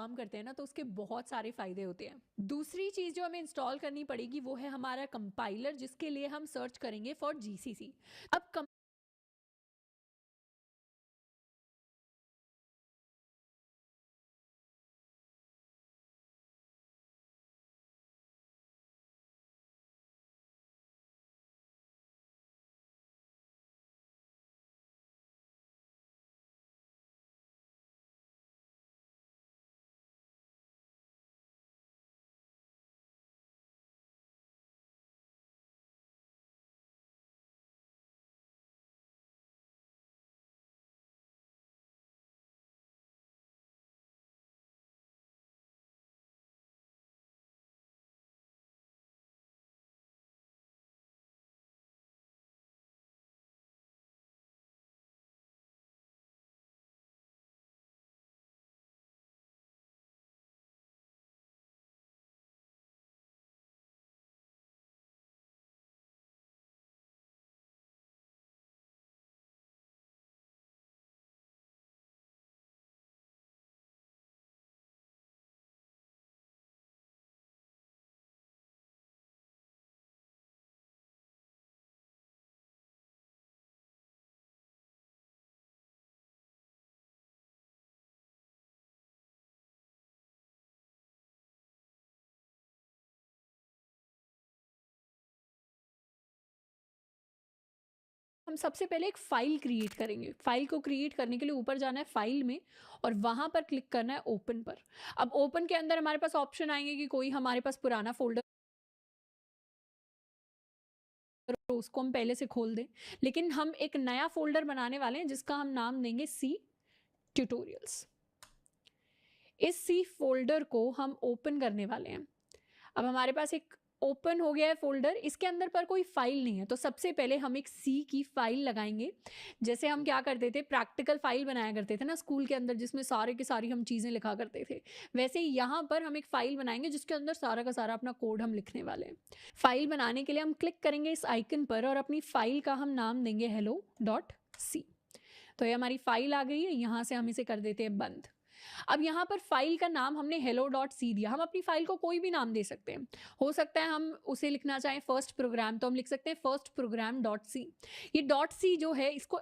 काम करते हैं ना, तो उसके बहुत सारे फ़ायदे होते हैं। दूसरी चीज़ जो हमें इंस्टॉल करनी पड़ेगी वो है हमारा कंपाइलर, जिसके लिए हम सर्च करेंगे फॉर जीसीसी। अब हम सबसे पहले एक फ़ाइल क्रिएट करेंगे। फ़ाइल को क्रिएट करने के लिए ऊपर जाना है फ़ाइल में और वहाँ पर क्लिक करना है ओपन पर। अब ओपन के अंदर हमारे पास ऑप्शन आएँगे कि कोई हमारे पास पुराना फ़ोल्डर हो, उसको हम पहले से खोल दें। लेकिन हम एक नया फ़ोल्डर बनाने वाले हैं जिसका हम नाम देंगे सी ट्यूटोरियल्स। इस सी फ़ोल्डर को हम ओपन करने वाले हैं। अब हमारे पास एक ओपन हो गया है फ़ोल्डर, इसके अंदर पर कोई फ़ाइल नहीं है, तो सबसे पहले हम एक सी की फ़ाइल लगाएँगे। जैसे हम क्या करते थे, प्रैक्टिकल फ़ाइल बनाया करते थे ना स्कूल के अंदर, जिसमें सारे की सारी हम चीज़ें लिखा करते थे। वैसे ही यहाँ पर हम एक फ़ाइल बनाएँगे जिसके अंदर सारा का सारा अपना कोड हम लिखने वाले हैं। फ़ाइल बनाने के लिए हम क्लिक करेंगे इस आइकन पर और अपनी फ़ाइल का हम नाम देंगे hello.c। तो ये हमारी फ़ाइल आ गई है, यहाँ से हम इसे कर देते हैं बंद। अब यहाँ पर फ़ाइल का नाम हमने hello.c दिया। हम अपनी फ़ाइल को कोई भी नाम दे सकते हैं। हो सकता है हम उसे लिखना चाहें फर्स्ट प्रोग्राम, तो हम लिख सकते हैं फर्स्ट प्रोग्राम डॉट सी। ये डॉट सी जो है इसको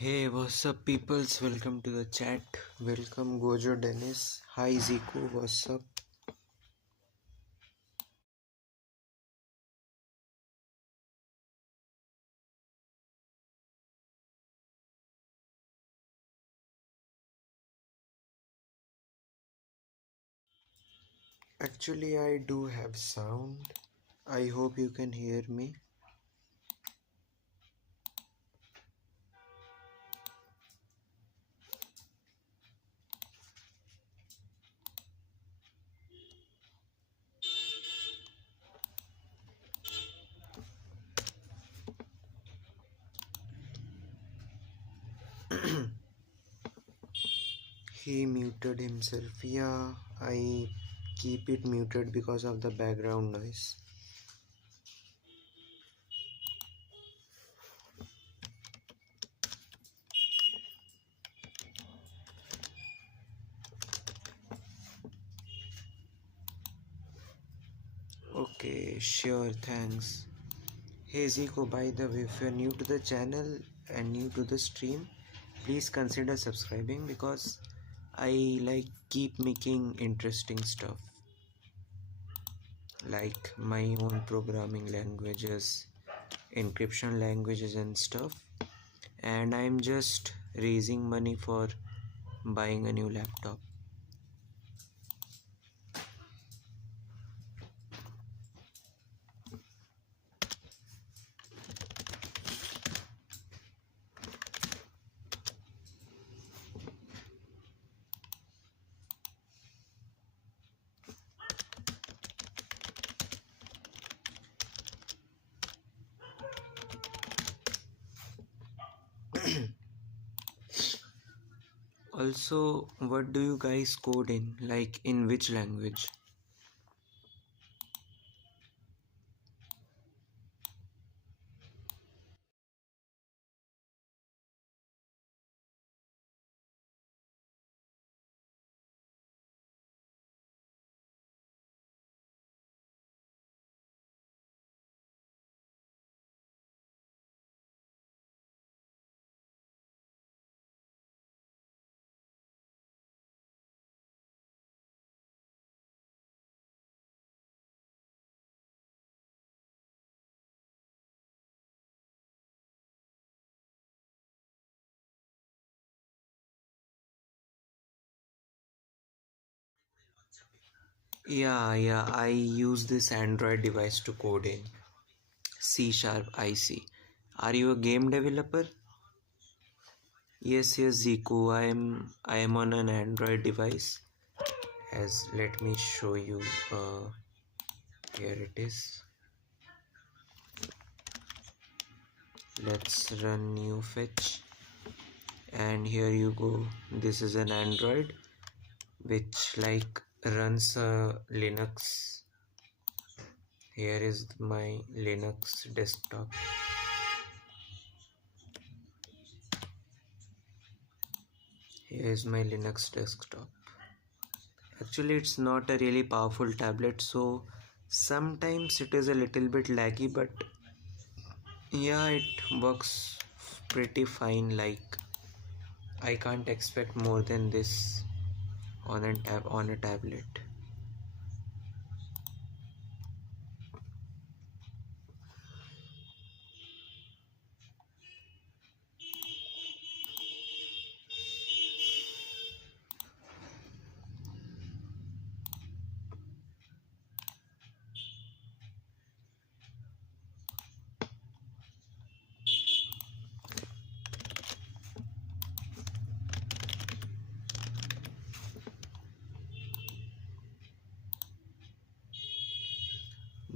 Hey, what's up, peoples? Welcome to the chat. Welcome, Gojo Dennis. Hi, Zico. What's up? Actually, I do have sound. I hope you can hear me. He muted himself. Yeah, I keep it muted because of the background noise. Okay, sure, thanks. Hey Zico, by the way, if you're new to the channel and new to the stream, please consider subscribing because I like keep making interesting stuff like my own programming languages, encryption languages and stuff, and I'm just raising money for buying a new laptop. Also, what do you guys code in? Like in which language? Yeah, I use this Android device to code in C Sharp IC. Are you a game developer? Yes, Zico. I am on an Android device. As let me show you. Here it is. Let's run new fetch, and here you go. This is an Android which like runs Linux. Here is my Linux desktop. Here is my Linux desktop. Actually, it's not a really powerful tablet, so sometimes it is a little bit laggy, but yeah, it works pretty fine. Like I can't expect more than this on a tablet.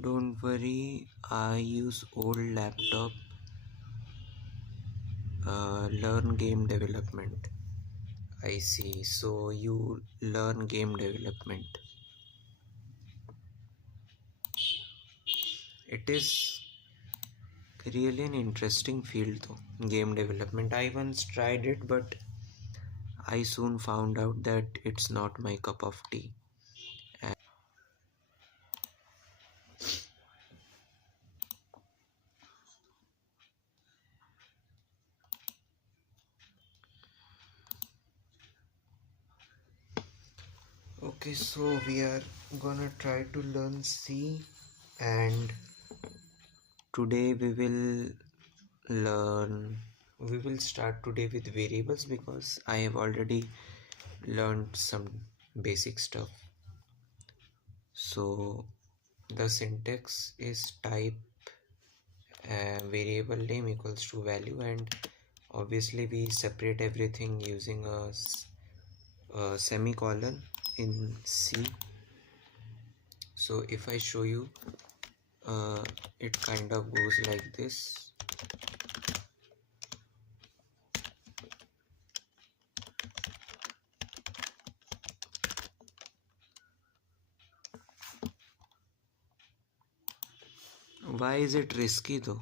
Don't worry, I use old laptop. Learn game development. I see. So you learn game development. It is really an interesting field though, game development. I once tried it, but I soon found out that it's not my cup of tea. Okay, so we are gonna try to learn C, and today we will start today with variables because I have already learned some basic stuff. So the syntax is type variable name equals to value, and obviously we separate everything using a semicolon in C. So if I show you, it kind of goes like this. Why is it risky though?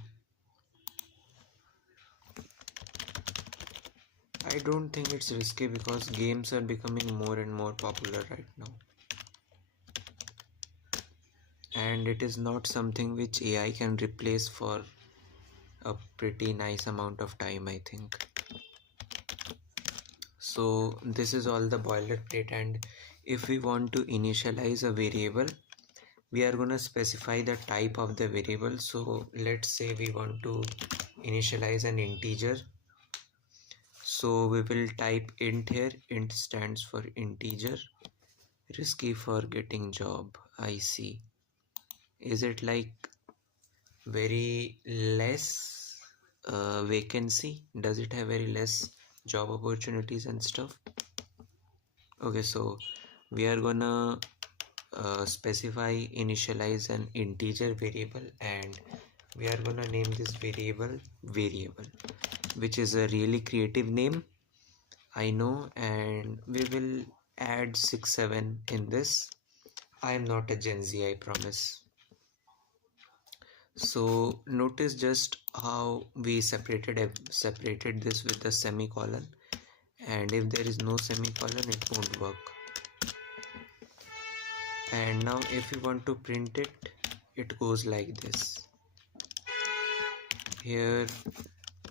I don't think it's risky because games are becoming more and more popular right now. And it is not something which AI can replace for a pretty nice amount of time, I think. So this is all the boilerplate, and if we want to initialize a variable, we are gonna specify the type of the variable. So let's say we want to initialize an integer. So we will type int here. Int stands for integer. Risky for getting job. I see. Is it like very less vacancy? Does it have very less job opportunities and stuff? Okay, so we are gonna specify initialize an integer variable, and we are gonna name this variable, which is a really creative name, I know, and we will add 6 7 in this. I am not a Gen Z, I promise. So notice just how we separated this with a semicolon, and if there is no semicolon it won't work. And now if you want to print it, it goes like this. Here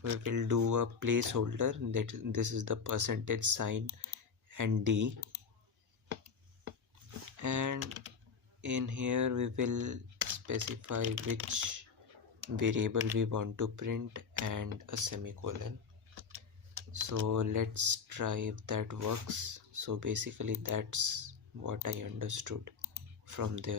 we will do a placeholder, that this is the percentage sign and D, and in here we will specify which variable we want to print and a semicolon. So let's try if that works. So basically that's what I understood from there.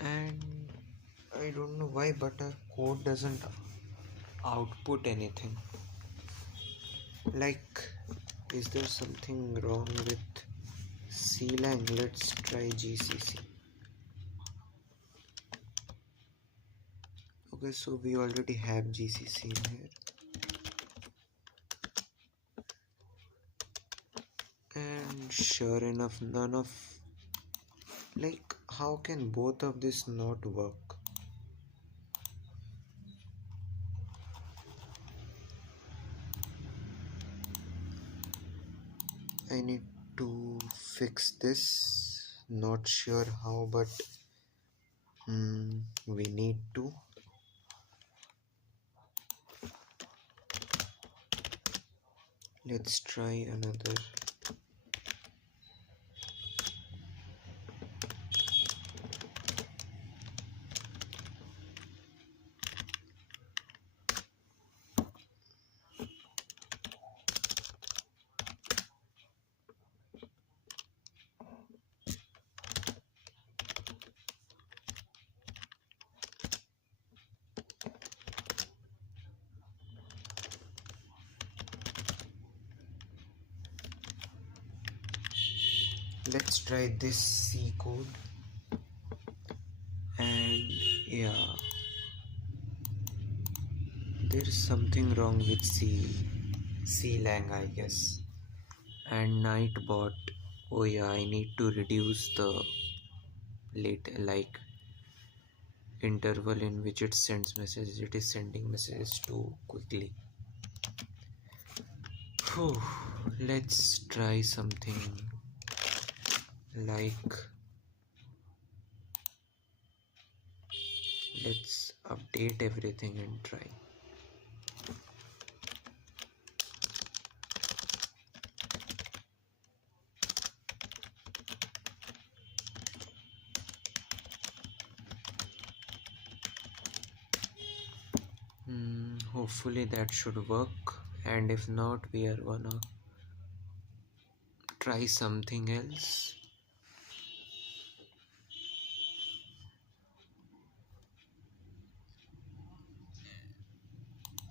And I don't know why, but our code doesn't output anything. Like, is there something wrong with CLang? Let's try GCC. Okay, so we already have GCC in here. And sure enough, none of, like, how can both of this not work? I need to fix this. Not sure how, but we need to. Let's try another. Let's try this C code. And yeah, there is something wrong with CLang, I guess. And Nightbot. Oh yeah, I need to reduce the interval in which it sends messages. It is sending messages too quickly. Whew. Let's try something like, let's update everything and try. Hopefully that should work, and if not, we are gonna try something else.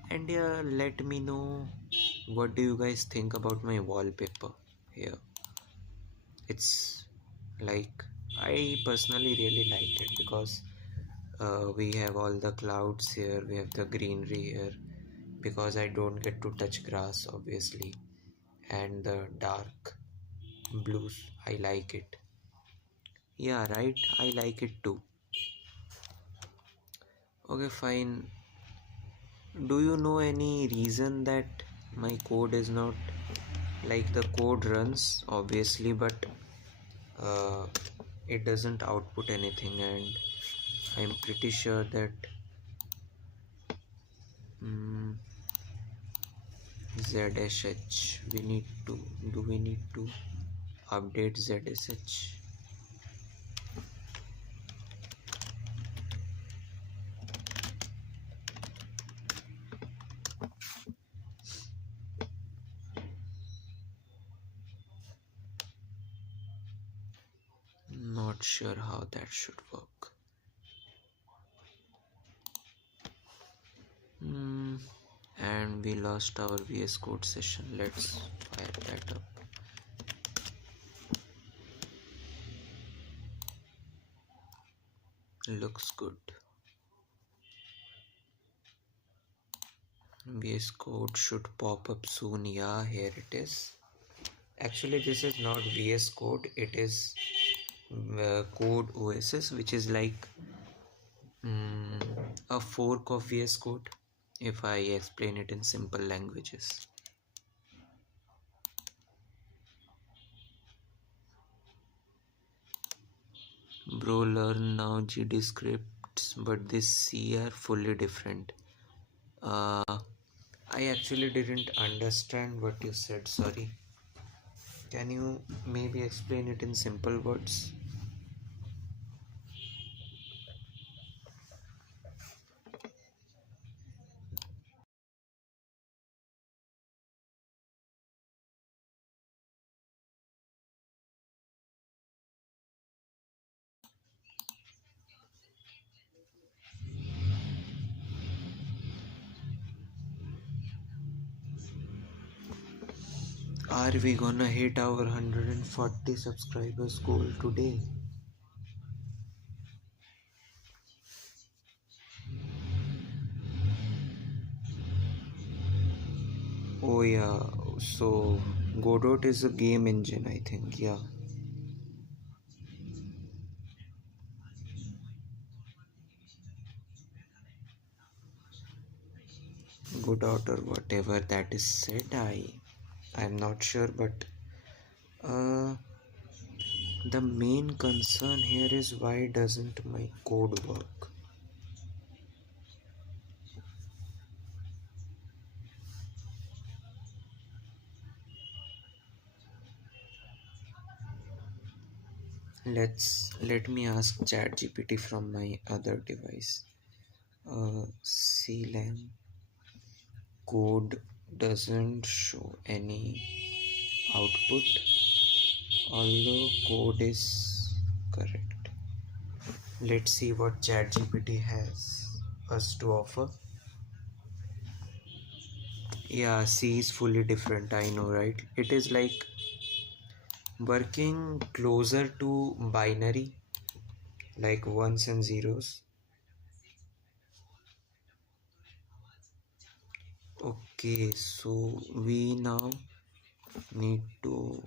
And yeah, let me know what do you guys think about my wallpaper here. It's like, I personally really like it because we have all the clouds here, we have the greenery here, because I don't get to touch grass obviously, and the dark blues, I like it. Yeah, right, I like it too. Okay, fine. Do you know any reason that my code is not, like, the code runs obviously, but uh, it doesn't output anything, and I'm pretty sure that ZSH, we need to, do we need to update ZSH? Not sure how that should work. And we lost our VS Code session. Let's fire that up. Looks good. VS Code should pop up soon. Yeah, here it is. Actually, this is not VS Code, it is Code OSS, which is like a fork of VS Code, if I explain it in simple languages. Bro, learn now GD scripts, but this C are fully different. I actually didn't understand what you said, sorry. Can you maybe explain it in simple words? Are we gonna hit our 140 subscribers goal today? Oh yeah, so Godot is a game engine, I think, yeah. Godot or whatever that is said, I'm not sure, but the main concern here is, why doesn't my code work? Let me ask ChatGPT from my other device. CLAN code doesn't show any output, although code is correct. Let's see what ChatGPT has us to offer. Yeah, C is fully different, I know, right? It is like working closer to binary, like ones and zeros. Okay, so we now need to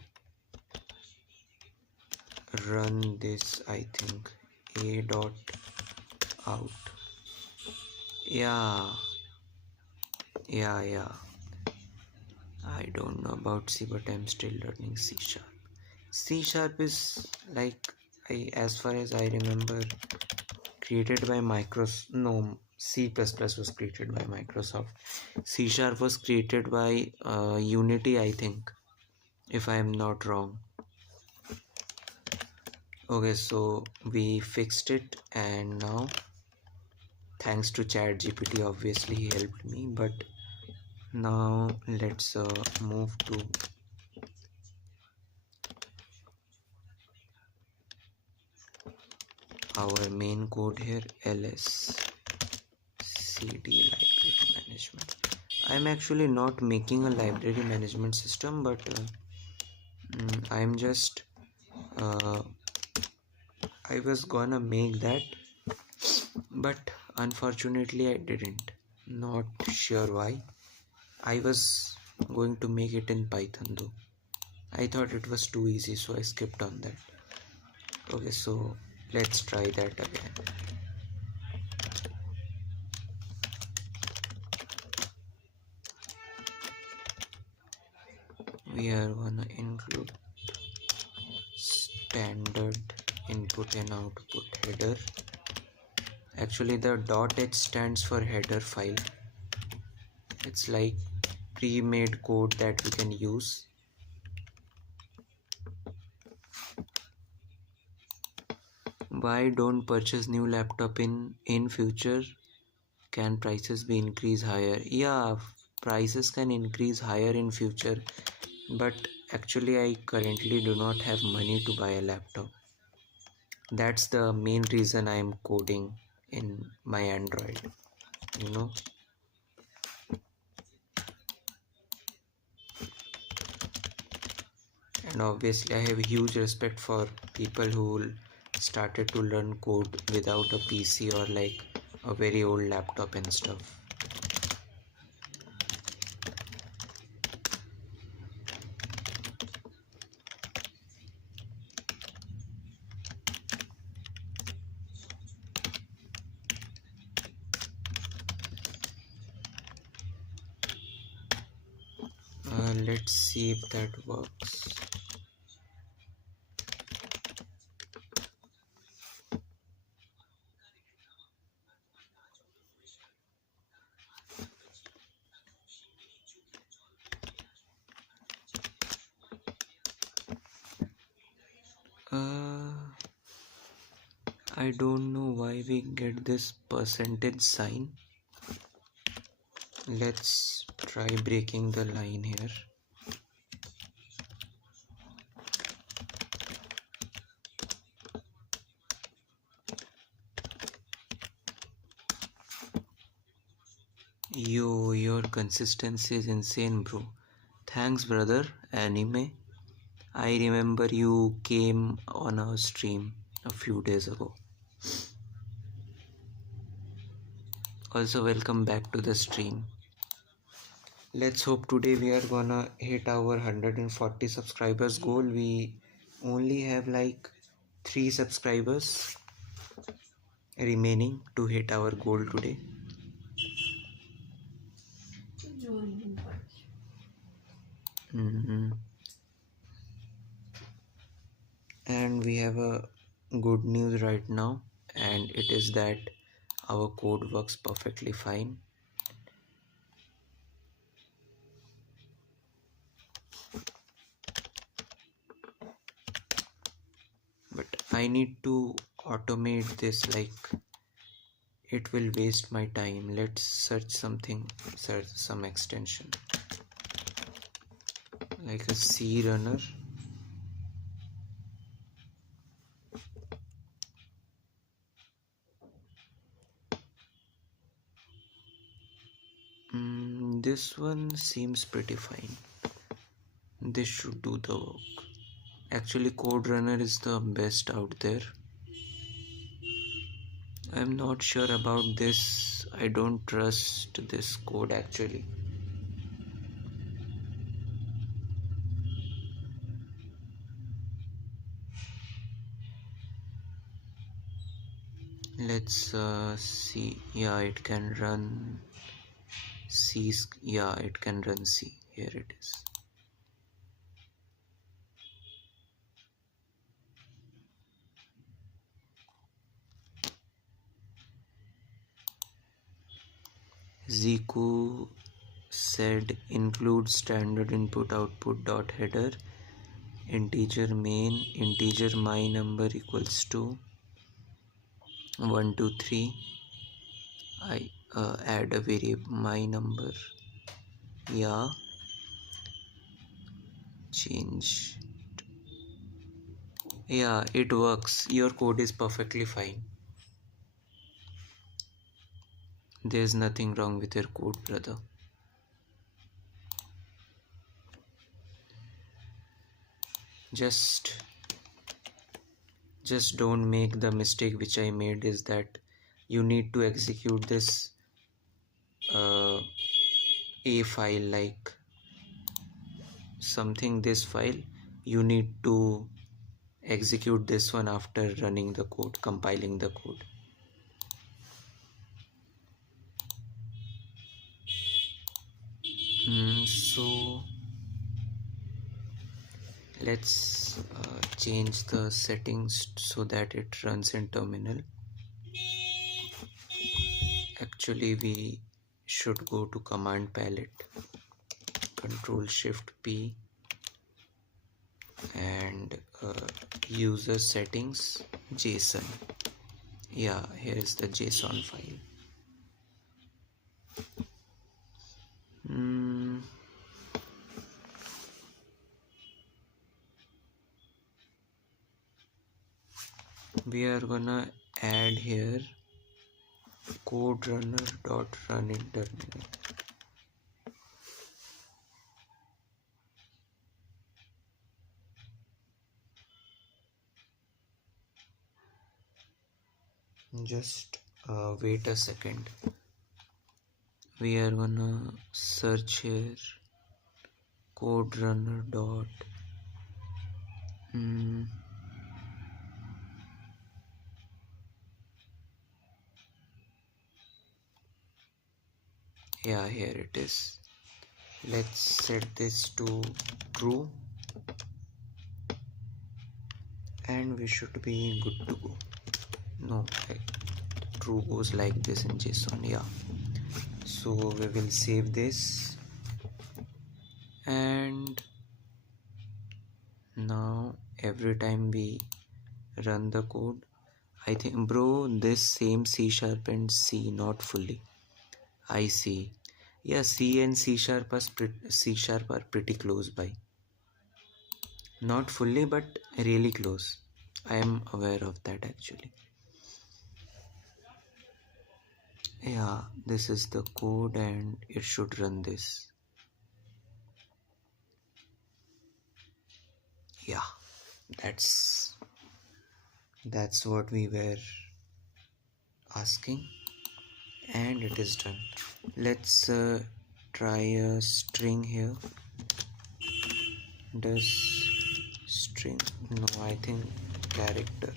run this, I think, a dot out. Yeah, I don't know about C, but I'm still learning C sharp. C sharp is like, as far as I remember, created by C++ was created by Microsoft. C# was created by Unity, I think, if I am not wrong. Okay, so we fixed it, and now thanks to ChatGPT, obviously he helped me. But now let's move to our main code here, ls cd library management. I'm actually not making a library management system, but I'm just I was gonna make that, but unfortunately I didn't. Not sure why. I was going to make it in Python though. I thought it was too easy, so I skipped on that. Okay, so let's try that again. We are gonna include standard input and output header. Actually, the .h stands for header file. It's like pre-made code that we can use. Why don't purchase new laptop in future? Can prices be increased higher? Yeah, prices can increase higher in future, but actually I currently do not have money to buy a laptop. That's the main reason I am coding in my Android, you know. And obviously I have huge respect for people who started to learn code without a PC or like a very old laptop and stuff. Let's see if that works. I don't know why we get this percentage sign. Let's try breaking the line here. Yo, your consistency is insane, bro. Thanks, brother. Anime. I remember you came on our stream a few days ago. Also, welcome back to the stream. Let's hope today we are gonna hit our 140 subscribers goal. We only have like 3 subscribers remaining to hit our goal today. And we have a good news right now, and it is that our code works perfectly fine. But I need to automate this, like it will waste my time. Let's search some extension like a C runner. This one seems pretty fine. This should do the work. Actually, Code Runner is the best out there. I'm not sure about this. I don't trust this code actually. Let's see. Yeah, it can run C. Yeah, it can run C. Here it is. Zico said include standard input output dot header integer main integer my number equals to 123. I add a variable my number. Yeah, change. Yeah, it works. Your code is perfectly fine. There's nothing wrong with your code, brother. Just don't make the mistake which I made, is that you need to execute this a file, like something, this file you need to execute this one after running the code, compiling the code. So let's change the settings so that it runs in terminal. Actually, we should go to command palette, Control Shift P, and user settings, JSON. Yeah, here is the JSON file. We are gonna add here code runner dot run in terminal. Just wait a second. We are gonna search here code runner dot yeah, here it is. Let's set this to true and we should be good to go. No, true goes like this in JSON. Yeah, so we will save this, and now every time we run the code, I think, bro, this same C# and C, not fully. I see. Yeah, C and C# are pretty close by. Not fully, but really close. I am aware of that actually. Yeah, this is the code and it should run this. Yeah, that's what we were asking, and it is done. Let's try a string here. Does string? No, I think character.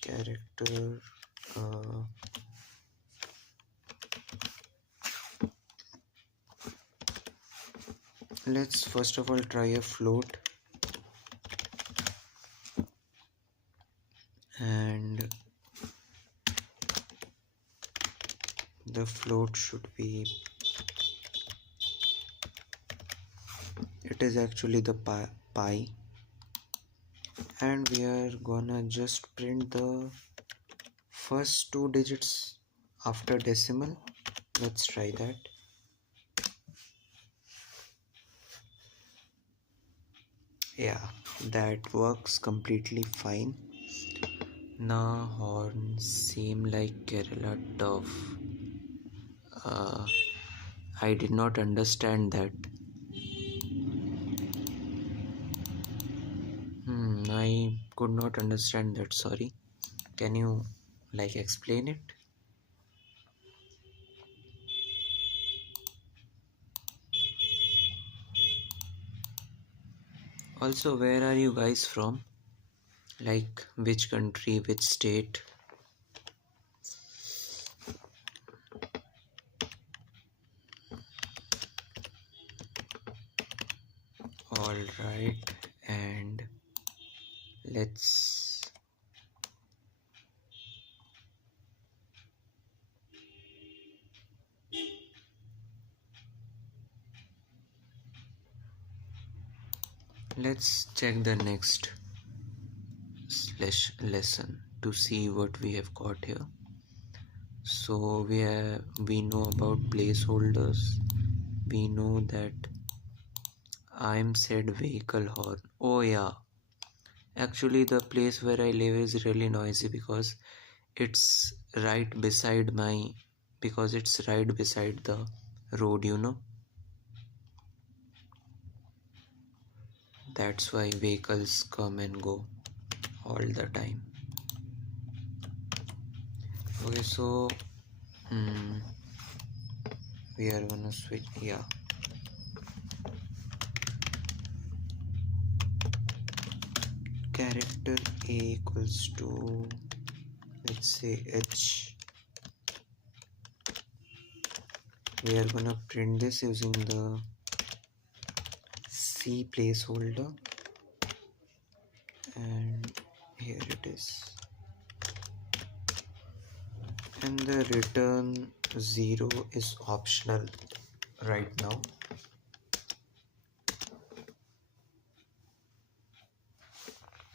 Character. Let's first of all try a float, and the float should be, it is actually the pi, and we are gonna just print the first 2 digits after decimal. Let's try that. Yeah, that works completely fine. Na horn seem like Kerala tough. I did not understand that. I could not understand that, sorry. Can you explain it? Also, where are you guys from? Like which country, which state? All right, and let's Let's check the next lesson to see what we have got here. So we know about placeholders. We know that I'm said vehicle horn. Oh yeah, actually the place where I live is really noisy because it's right beside the road, you know. That's why vehicles come and go all the time. Okay, so we are gonna switch. Yeah, character A equals to, let's say, H. We are gonna print this using the C placeholder, and here it is. And the return 0 is optional right now.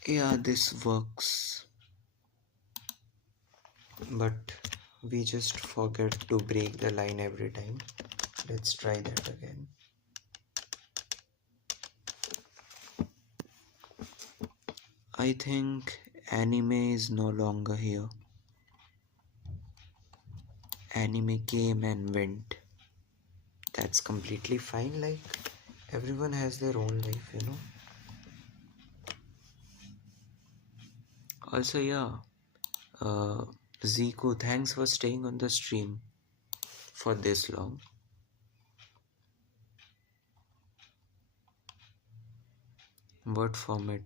Yeah, this works, but we just forget to break the line every time. Let's try that again. I think anime is no longer here. Anime came and went. That's completely fine. Like, everyone has their own life, you know. Also, yeah, Zico, thanks for staying on the stream for this long. What format?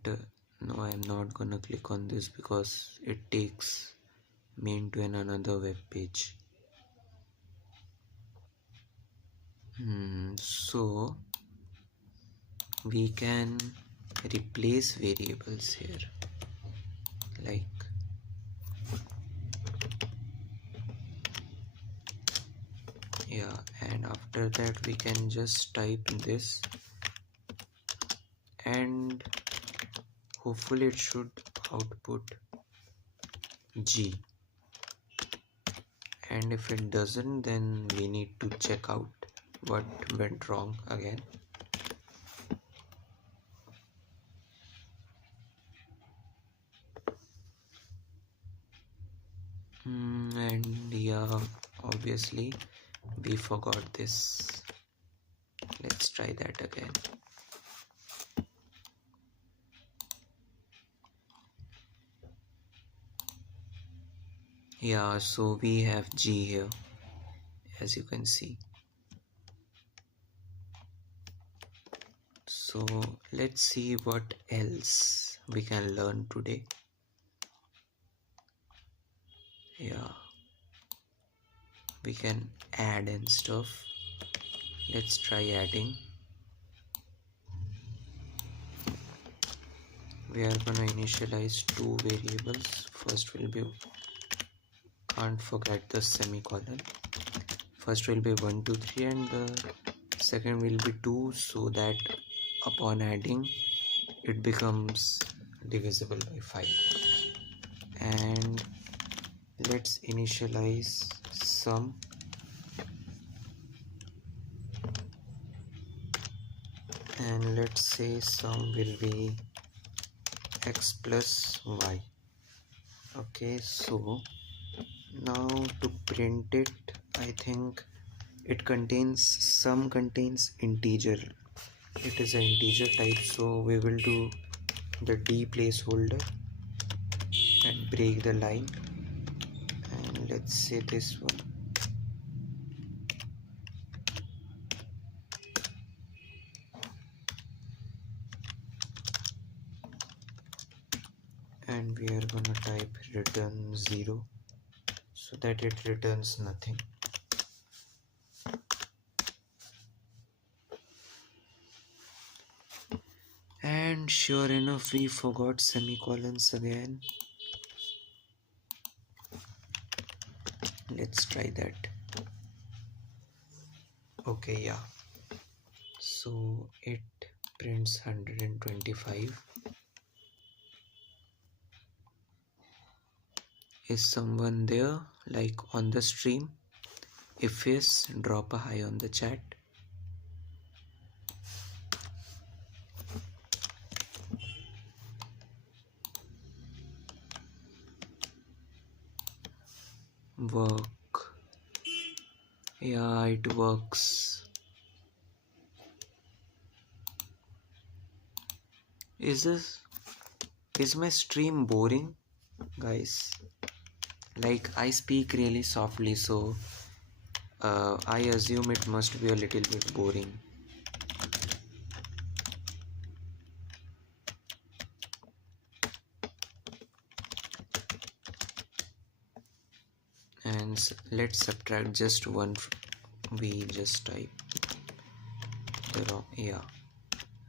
No, I'm not gonna click on this because it takes me into another web page. So we can replace variables here, like yeah, and after that we can just type this, and hopefully it should output G, and if it doesn't, then we need to check out what went wrong again. And yeah, obviously we forgot this. Let's try that again. Yeah, so we have G here, as you can see. So let's see what else we can learn today. Yeah, we can add and stuff. Let's try adding. We are gonna initialize two variables. First will be, can't forget the semicolon. First will be 1 2 3 and the second will be 2, so that upon adding it becomes divisible by 5. And let's initialize sum, and let's say sum will be x plus y. Okay, so now to print it, I think it contains, sum contains integer. It is an integer type, so we will do the D placeholder and break the line, and let's say this one. And we are gonna type return 0 so that it returns nothing. And sure enough, we forgot semicolons again. Let's try that. Okay, yeah, so it prints 125. Is someone there, like on the stream? If yes, drop a hi on the chat. Work. Yeah, it works. Is my stream boring, guys? Like, I speak really softly, so I assume it must be a little bit boring. And let's subtract just one. We just type the wrong. Yeah,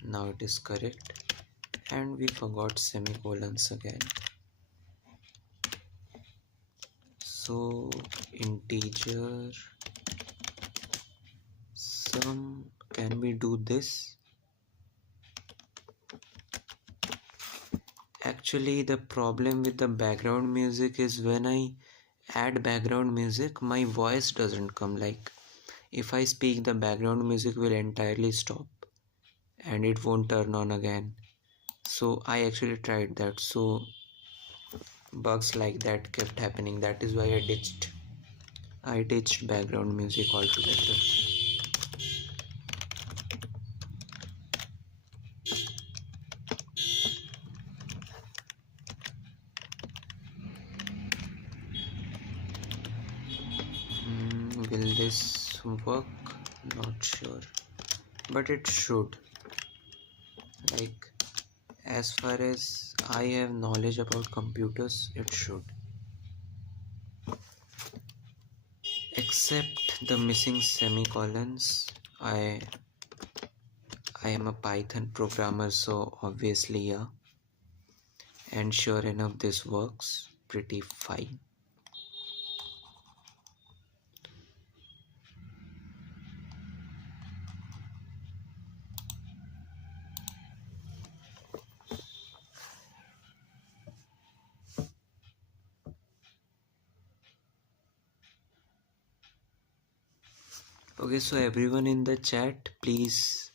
now it is correct. And we forgot semicolons again. So integer sum, can we do this? Actually, the problem with the background music is when I add background music, my voice doesn't come. Like, if I speak, the background music will entirely stop and it won't turn on again. So I actually tried that, so bugs like that kept happening. That is why I ditched background music altogether. Will this work? Not sure, but it should. Like, as far as I have knowledge about computers, it should. Except the missing semicolons. I am a Python programmer, so obviously, yeah. And sure enough, this works pretty fine. Okay, so everyone in the chat, please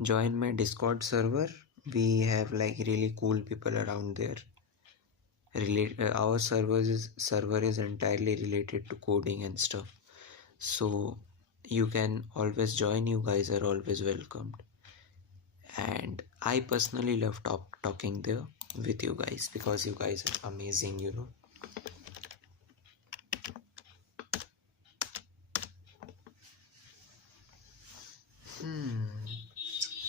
join my Discord server. We have like really cool people around there. Our server is entirely related to coding and stuff. So you can always join. You guys are always welcomed. And I personally love talking there with you guys because you guys are amazing, you know.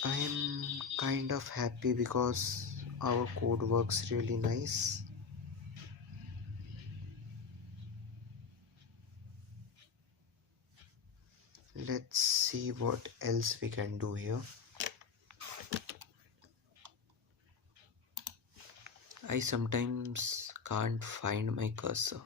I'm kind of happy because our code works really nice. Let's see what else we can do here. I sometimes can't find my cursor.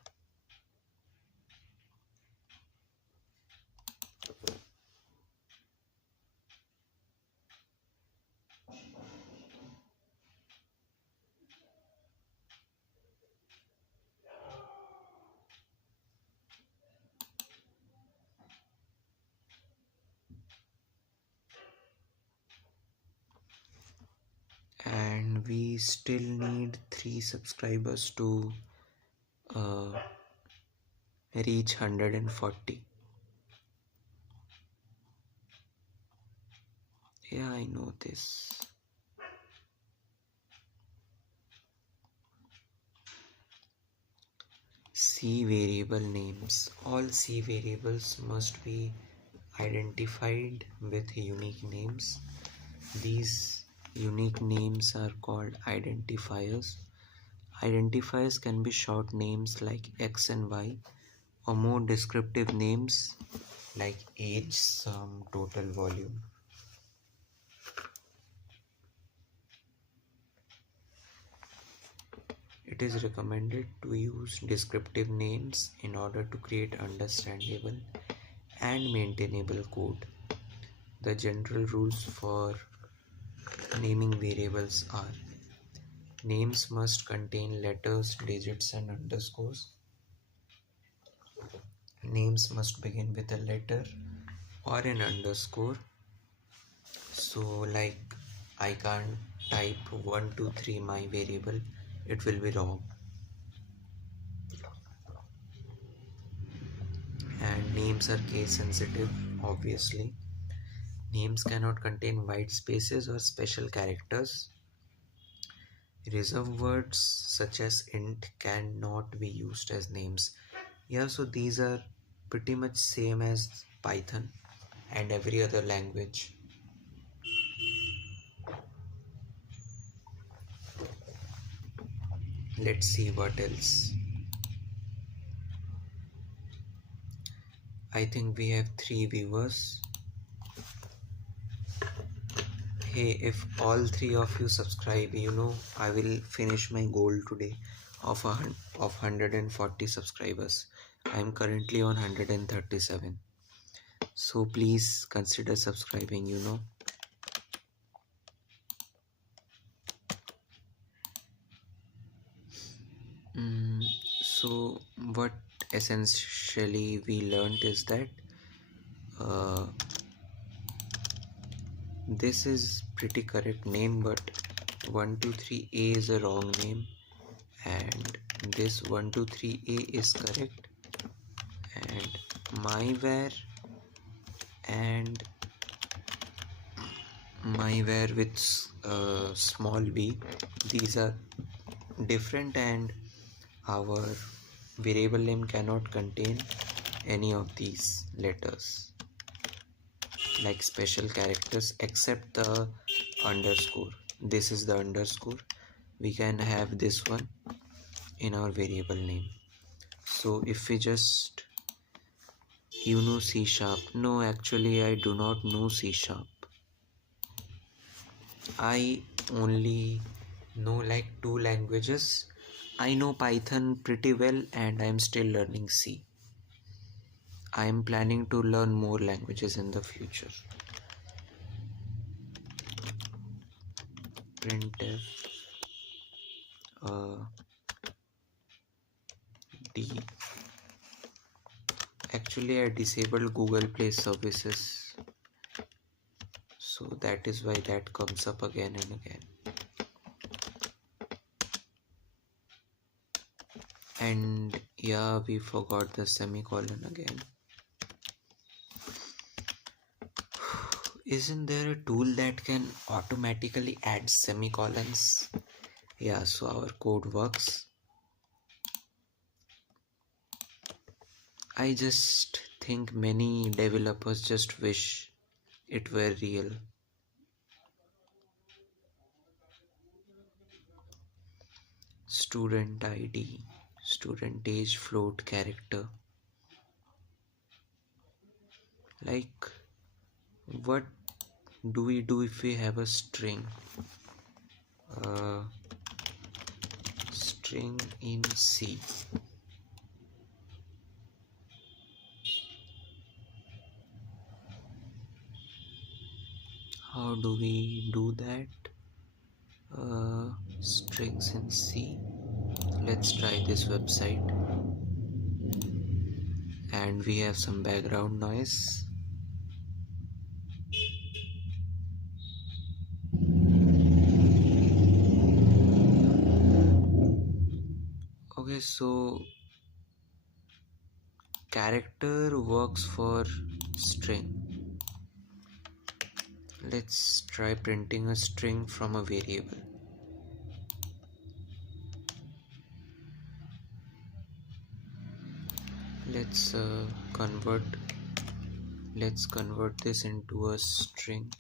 And we still need 3 subscribers to reach 140. Yeah, I know this. C variable names. All C variables must be identified with unique names. These unique names are called identifiers. Identifiers can be short names like X and Y, or more descriptive names like age, sum, total volume. It is recommended to use descriptive names in order to create understandable and maintainable code. The general rules for naming variables are: names must contain letters, digits, and underscores. Names must begin with a letter or an underscore. So, like, I can't type 123 my variable, it will be wrong. And names are case sensitive, obviously. Names cannot contain white spaces or special characters. Reserved words such as int cannot be used as names. Yeah, so these are pretty much same as Python and every other language. Let's see what else. I think we have 3 viewers. Hey, if all 3 of you subscribe, I will finish my goal today of 140 subscribers. I am currently on 137. So please consider subscribing. So what essentially we learned is that this is pretty correct name, but 123A is a wrong name, and this 123A is correct, and myvar and myvar with small b, these are different, and our variable name cannot contain any of these letters like special characters except the underscore. This is the underscore. We can have this one in our variable name. So if we just C sharp. No, actually I do not know C sharp. I only know like 2 languages. I know Python pretty well and I am still learning C. I am planning to learn more languages in the future. Printf D. Actually I disabled Google Play services, so that is why that comes up again and again. And yeah, we forgot the semicolon again. Isn't there a tool that can automatically add semicolons? Yeah, so our code works. I just think many developers just wish it were real. Student ID, student age, float character. Like, what do we do if we have a string? String in C. How do we do that? Strings in C. Let's try this website. And we have some background noise. Okay, so character works for string. Let's try printing a string from a variable. Let's convert this into a string.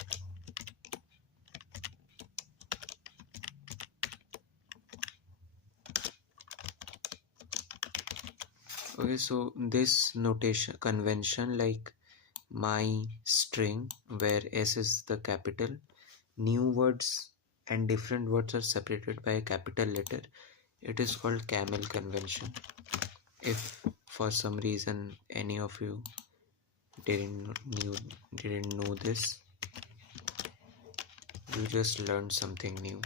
Okay, so this notation convention, like my string where S is the capital, new words and different words are separated by a capital letter, it is called camel convention. If for some reason any of you didn't know this. You just learned something new.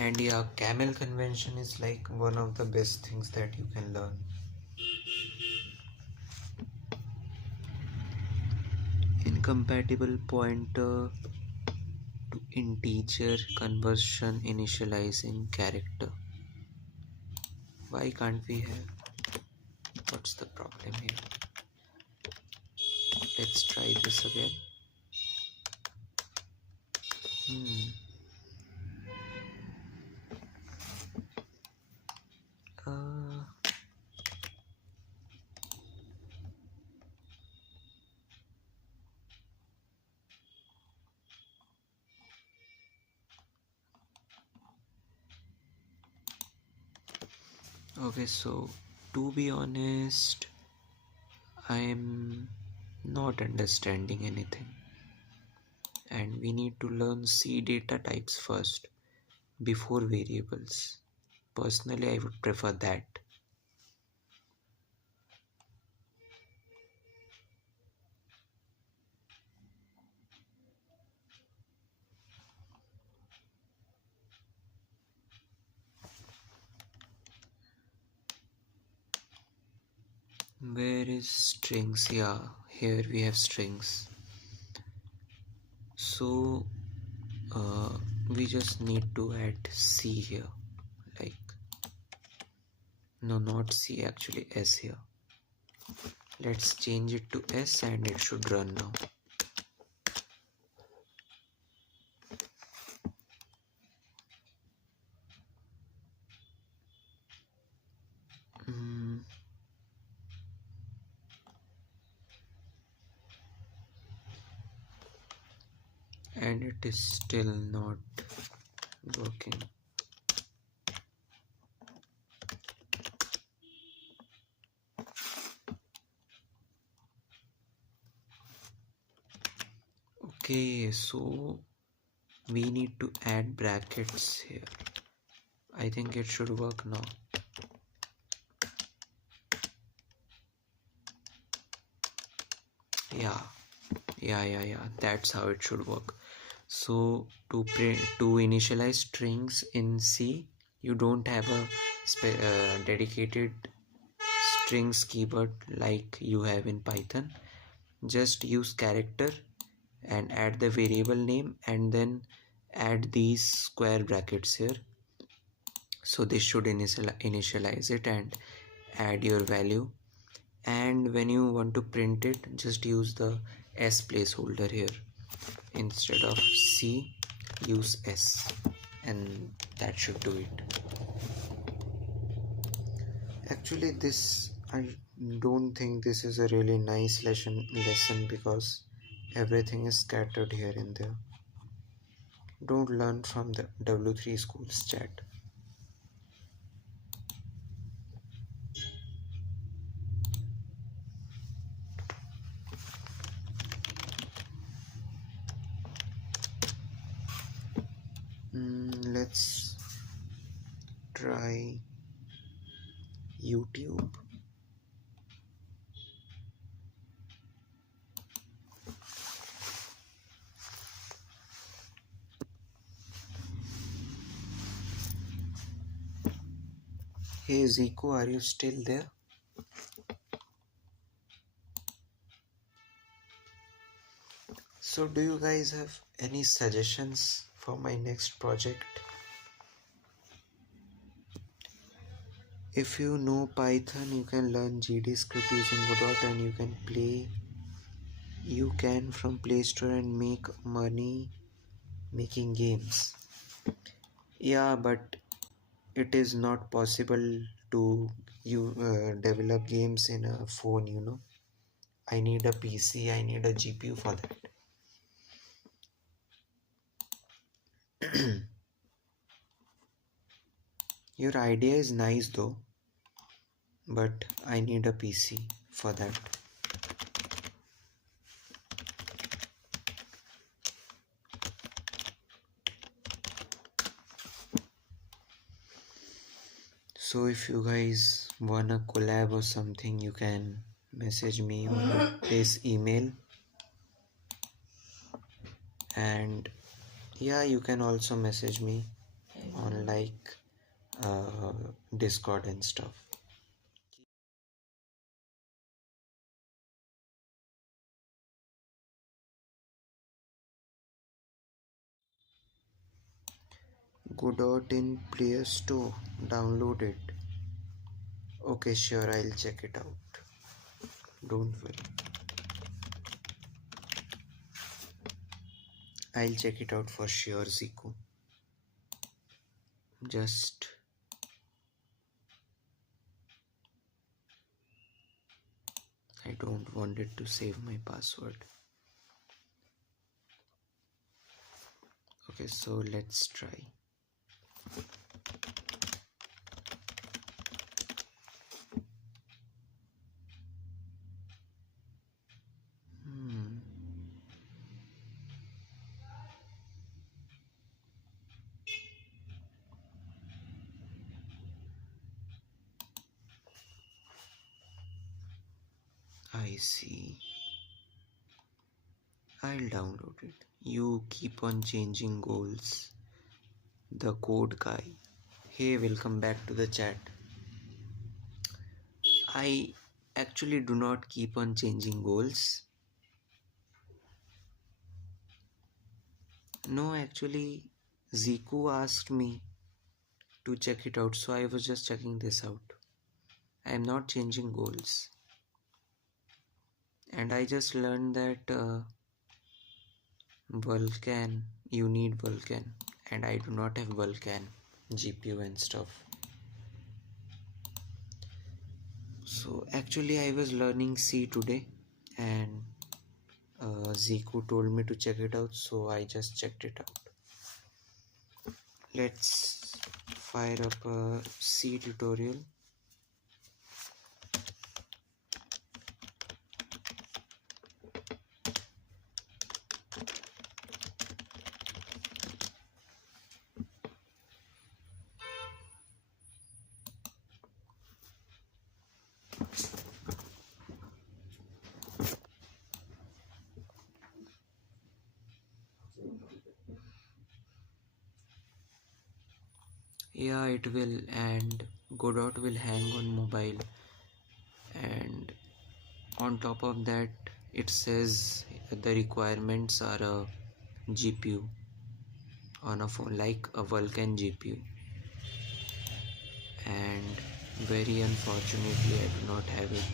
And yeah, camel convention is like one of the best things that you can learn. Incompatible pointer to integer conversion initializing character. Why can't we have? What's the problem here? Let's try this again. Uh, okay, so to be honest, I'm not understanding anything. And we need to learn C data types first before variables. Personally, I would prefer that. Where is strings? Yeah, here we have strings. So we just need to add C here, like, no, not C, actually S here. Let's change it to S and it should run now. And it is still not working. Okay, so we need to add brackets here. I think it should work now. Yeah, that's how it should work. So to initialize strings in C, you don't have a dedicated strings keyword like you have in Python. Just use character and add the variable name and then add these square brackets here. So this should initialize it and add your value. And when you want to print it, just use the S placeholder here. Instead of C, use S, and that should do it. Actually, this, I don't think this is a really nice lesson because everything is scattered here and there. Don't learn from the W3 Schools chat. Let's try YouTube. Hey Zico, are you still there? So do you guys have any suggestions for my next project? If you know Python, you can learn GDScript using Godot and you can from Play Store and make money making games. Yeah, but it is not possible to develop games in a phone, you know. I need a PC, I need a GPU for that. Your idea is nice though, but I need a PC for that. So if you guys wanna collab or something, you can message me on this email And yeah, you can also message me on like Discord and stuff. Godot in Play Store. Download it. Okay, sure, I'll check it out. Don't worry. I'll check it out for sure, Zico. Just I don't want it to save my password. Okay, so let's try. Hmm. I see. I'll download it. You keep on changing goals. The code guy. Hey, welcome back to the chat. I actually do not keep on changing goals. No, actually, Ziku asked me to check it out, so I was just checking this out. I am not changing goals. And I just learned that Vulkan, you need Vulkan, and I do not have Vulkan GPU and stuff. So actually I was learning C today, and Ziku told me to check it out, so I just checked it out. Let's fire up a C tutorial. Yeah, it will, and Godot will hang on mobile, and on top of that it says the requirements are a GPU on a phone, like a Vulkan GPU, and very unfortunately I do not have it.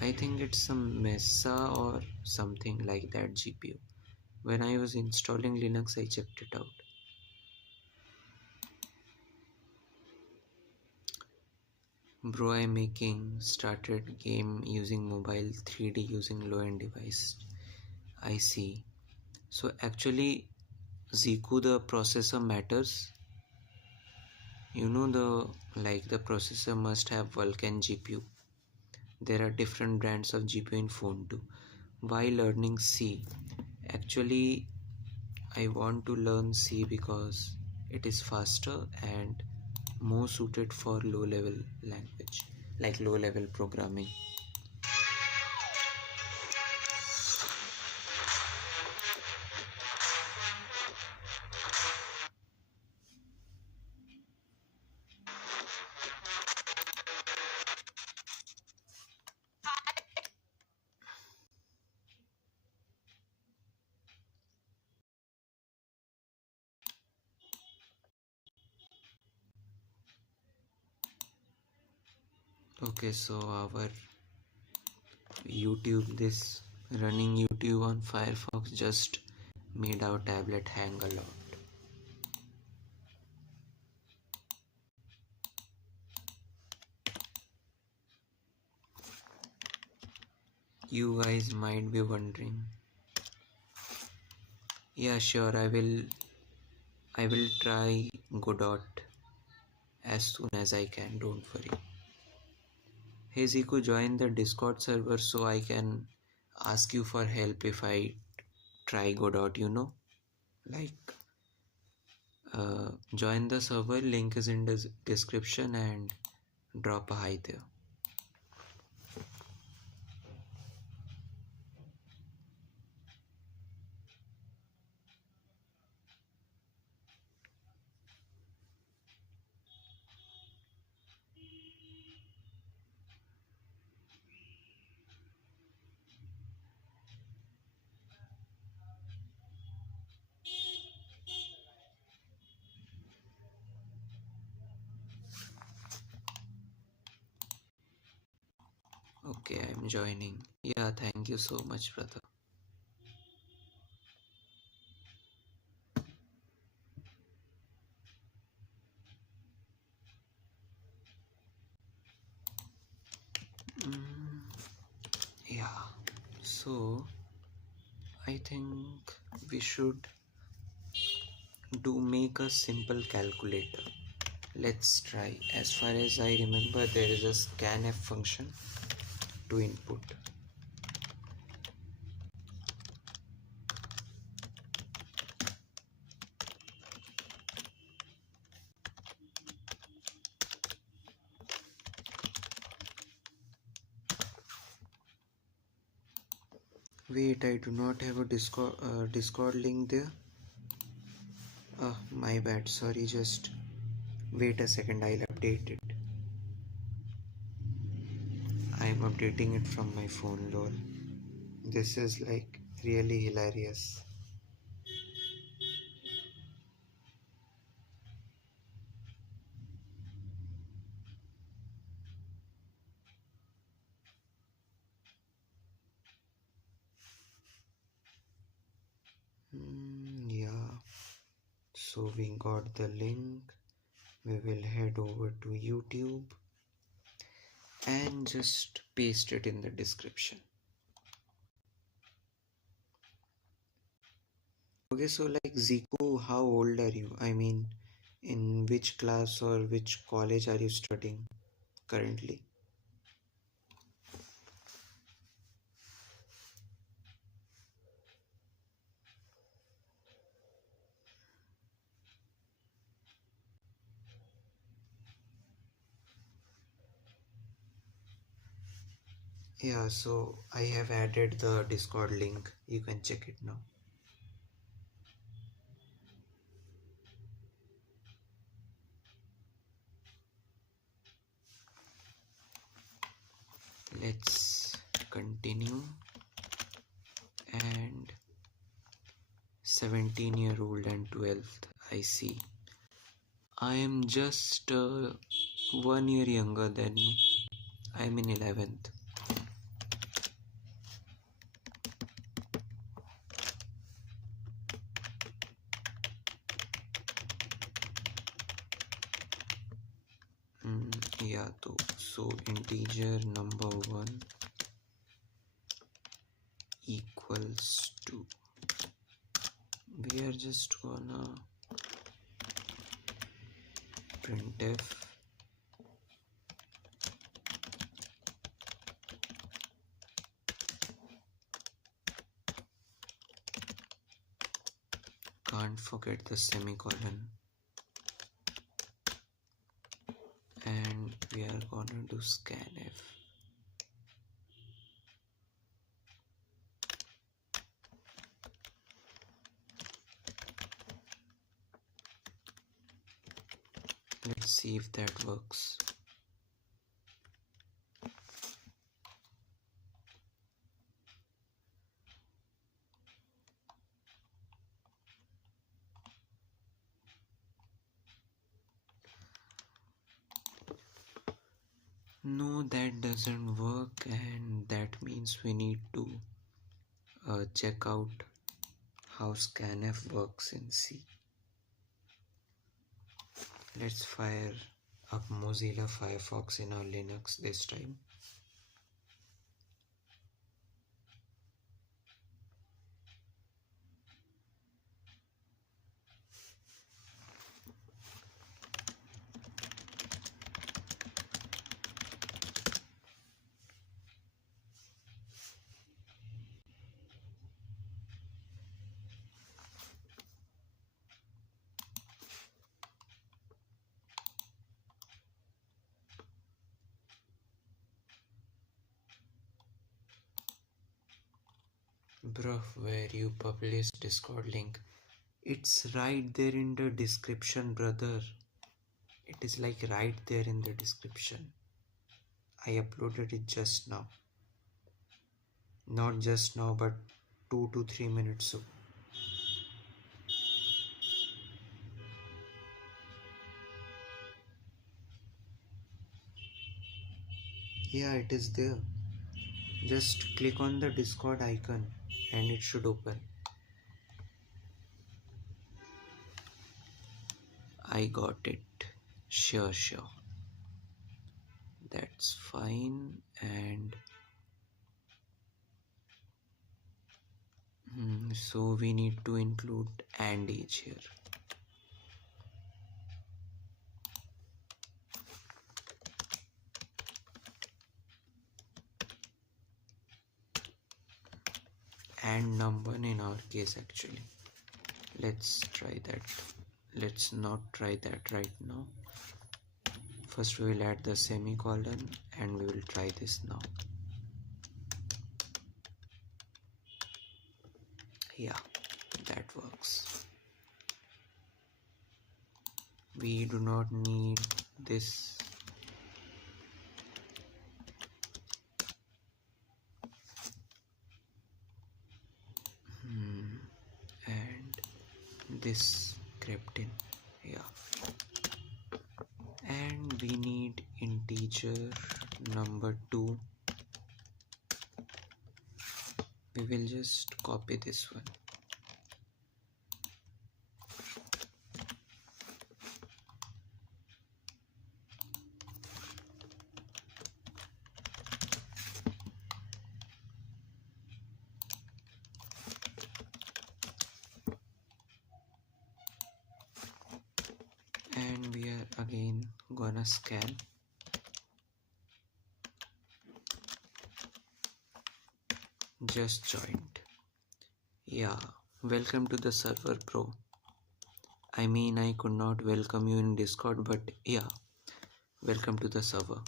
I think it's some Mesa or something like that GPU. When I was installing Linux I checked it out. Bro, I'm making started game using mobile 3D using low-end device. I see. So actually Ziku, the processor matters. You know, the processor must have Vulkan GPU. There are different brands of GPU in phone too. Why learning C? Actually I want to learn C because it is faster and more suited for low level language, like low level programming. Okay, so our this running YouTube on Firefox just made our tablet hang a lot. You guys might be wondering. Yeah, sure, I will try Godot as soon as I can, don't worry. Hey Ziku, join the Discord server so I can ask you for help if I try Godot, like join the server, link is in the description, and drop a hi there. Okay, I'm joining. Yeah, thank you so much, brother. Mm, yeah, so I think we should do make a simple calculator. Let's try. As far as I remember, there is a scanf function to input. Wait, I do not have a Discord link there. My bad. Sorry, just wait a second. I'll update it. I'm updating it from my phone, lol. This is like really hilarious. Yeah. So we got the link. We will head over to YouTube and just paste it in the description. Okay, so like Zico, how old are you? I mean, in which class or which college are you studying currently? Yeah, so I have added the Discord link. You can check it now. Let's continue. And 17-year-old and 12th, I see. I am just 1 year younger than you. I am in 11th. Yeah, so integer number 1 equals to, we are just gonna printf can't forget the semicolon, and we are gonna do scanf. Let's see if that works. No, that doesn't work, and that means we need to check out how scanf works in C. Let's fire up Mozilla Firefox in our Linux this time. Bruh, where you publish Discord link? It's right there in the description, brother. It is like right there in the description. I uploaded it just now. Not just now, but 2 to 3 minutes ago. Yeah, it is there. Just click on the Discord icon and it should open. I got it. Sure. That's fine. And so we need to include and age here. And number in our case actually. Let's try that. Let's not try that right now. First we will add the semicolon and we will try this now. Yeah, that works. We do not need this. And this crept in. Yeah. And we need integer number 2. We will just copy this one. And we are again gonna scan. Just joined. Yeah, welcome to the server, bro. I mean, I could not welcome you in Discord, but yeah, welcome to the server.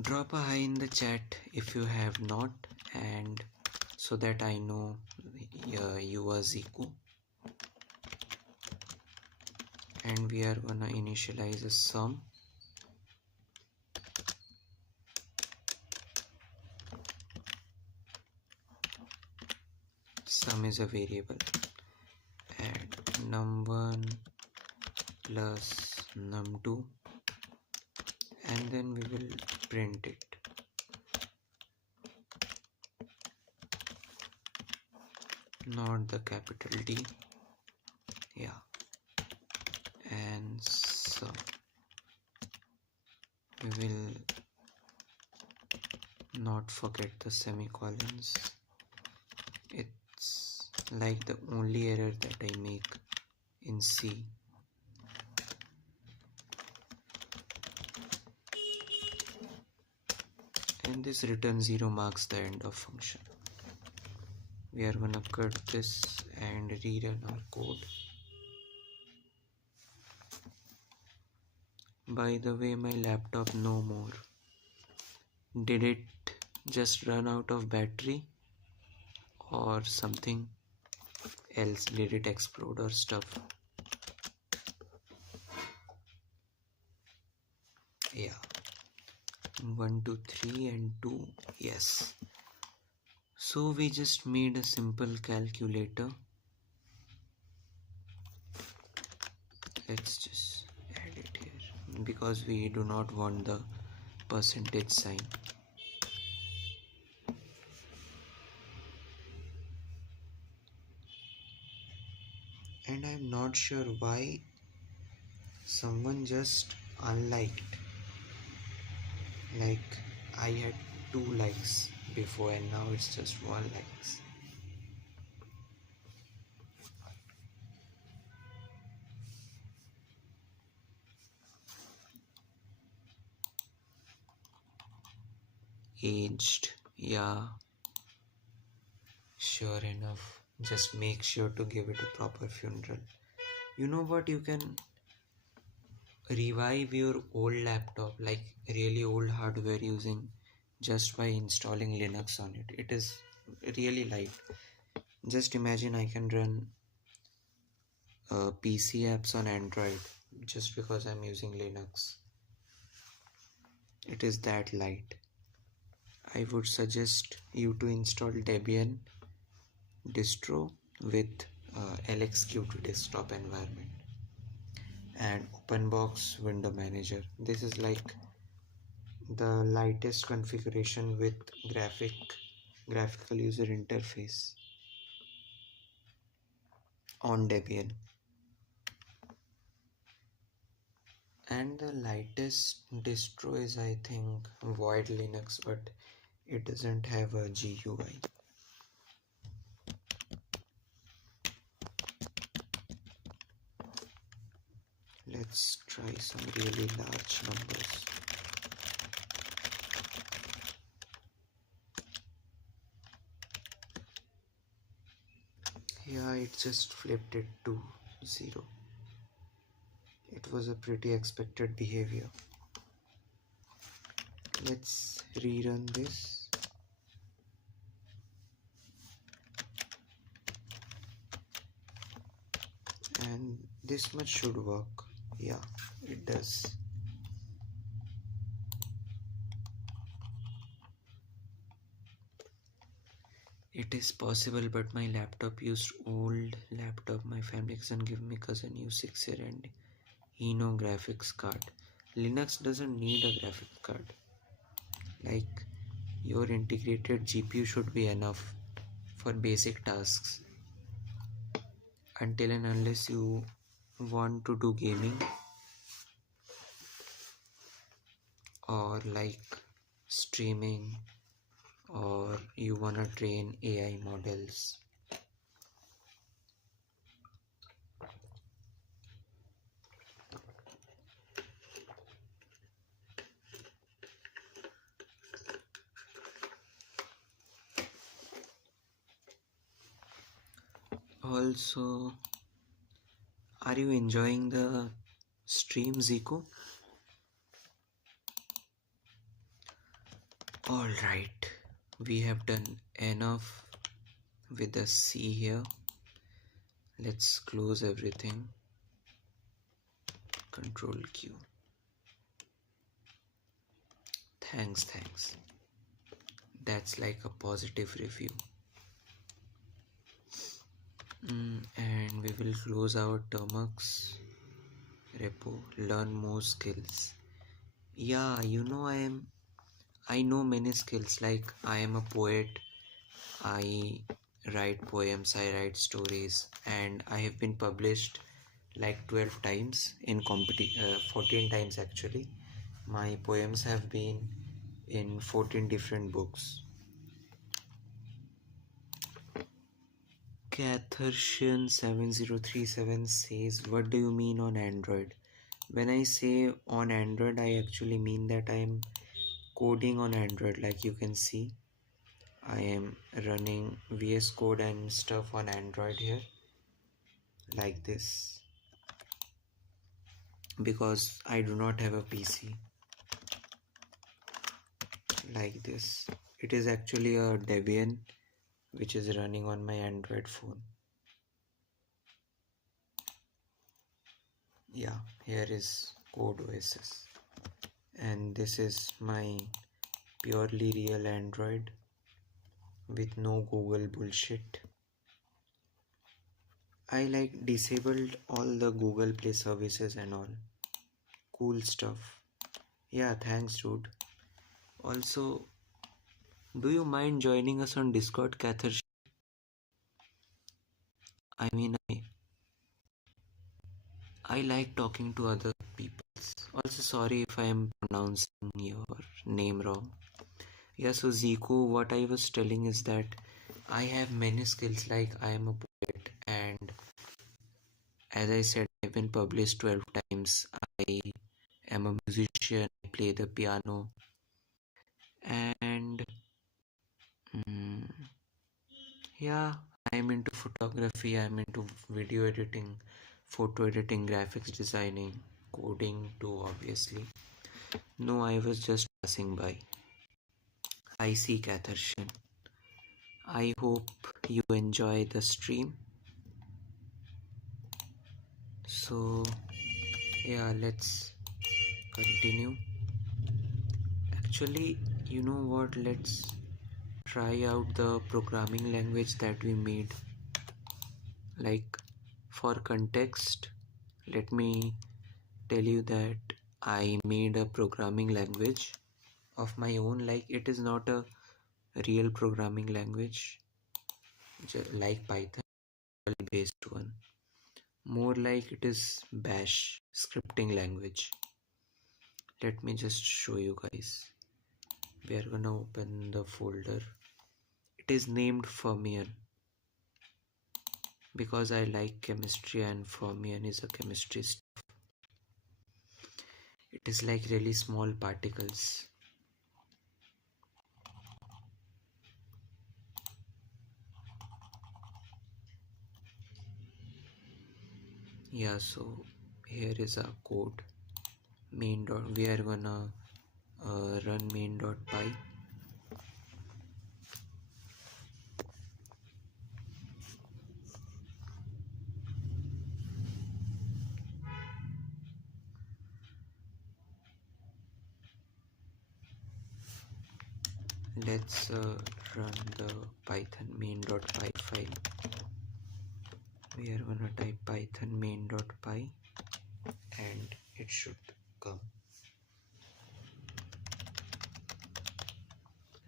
Drop a hi in the chat if you have not, and so that I know you are Ziku. And we are gonna initialize a sum. Sum is a variable, and num1 plus num2, and then we will print it. Not the capital D. Yeah. And sum. We will not forget the semicolons. It's like the only error that I make in C. And this return 0 marks the end of function. We are gonna cut this and rerun our code. By the way, my laptop no more. Did it just run out of battery or something else? Did it explode or stuff? Yeah. 1 2 3 and 2. Yes. So we just made a simple calculator. Let's just add it here because we do not want the percentage sign. And I'm not sure why someone just unliked. Like I had 2 likes before and now it's just 1 likes. Aged, yeah, sure enough. Just make sure to give it a proper funeral. You know what, you can revive your old laptop, like really old hardware, using just by installing Linux on it. It is really light. Just imagine I can run PC apps on Android just because I'm using Linux. It is that light. I would suggest you to install Debian distro with LXQt desktop environment, and OpenBox window manager. This is like the lightest configuration with graphical user interface on Debian. And the lightest distro is, I think, Void Linux, but it doesn't have a GUI. Let's try some really large numbers. Yeah, it just flipped it to 0. It was a pretty expected behavior. Let's rerun this. And this much should work. Yeah, it does. It is possible, but my laptop used old laptop. My family doesn't give me cousin use 6 year and he no graphics card. Linux doesn't need a graphics card. Like, your integrated GPU should be enough for basic tasks. Until and unless you want to do gaming or like streaming, or you wanna train AI models. Also, are you enjoying the stream, Zico? Alright, we have done enough with the C here. Let's close everything. Control Q. Thanks. That's like a positive review. And we will close our Termux repo. Learn more skills. Yeah, you know, I know many skills. Like, I am a poet, I write poems, I write stories, and I have been published like 12 times in 14 times actually. My poems have been in 14 different books. Cathersian7037 says, what do you mean on Android? When I say on Android, I actually mean that I am coding on Android. Like you can see, I am running VS Code and stuff on Android here, like this, because I do not have a PC. Like this. It is actually a Debian which is running on my Android phone. Yeah, here is Code OSS, and this is my purely real Android with no Google bullshit. I like disabled all the Google Play services and all. Cool stuff. Yeah, thanks dude. Also, do you mind joining us on Discord, Catherine? I mean, I like talking to other people. Also, sorry if I am pronouncing your name wrong. Yeah, so Zico, what I was telling is that I have many skills. Like, I am a poet, and as I said, I've been published 12 times. I am a musician, I play the piano, and yeah, I'm into photography, I'm into video editing, photo editing, graphics designing, coding too, obviously. No, I was just passing by. I see, Catherine. I hope you enjoy the stream. So, yeah, let's continue. Actually, you know what? Let's try out the programming language that we made. Like, for context, let me tell you that I made a programming language of my own. Like, it is not a real programming language like Python based one. More like it is Bash scripting language. Let me just show you guys. We are gonna open the folder. It is named Fermion because I like chemistry and Fermion is a chemistry stuff. It is like really small particles. Yeah, so here is our code. Main dot. We are gonna run main.py. Let's run the python main.py file. We are gonna type python main.py and it should come.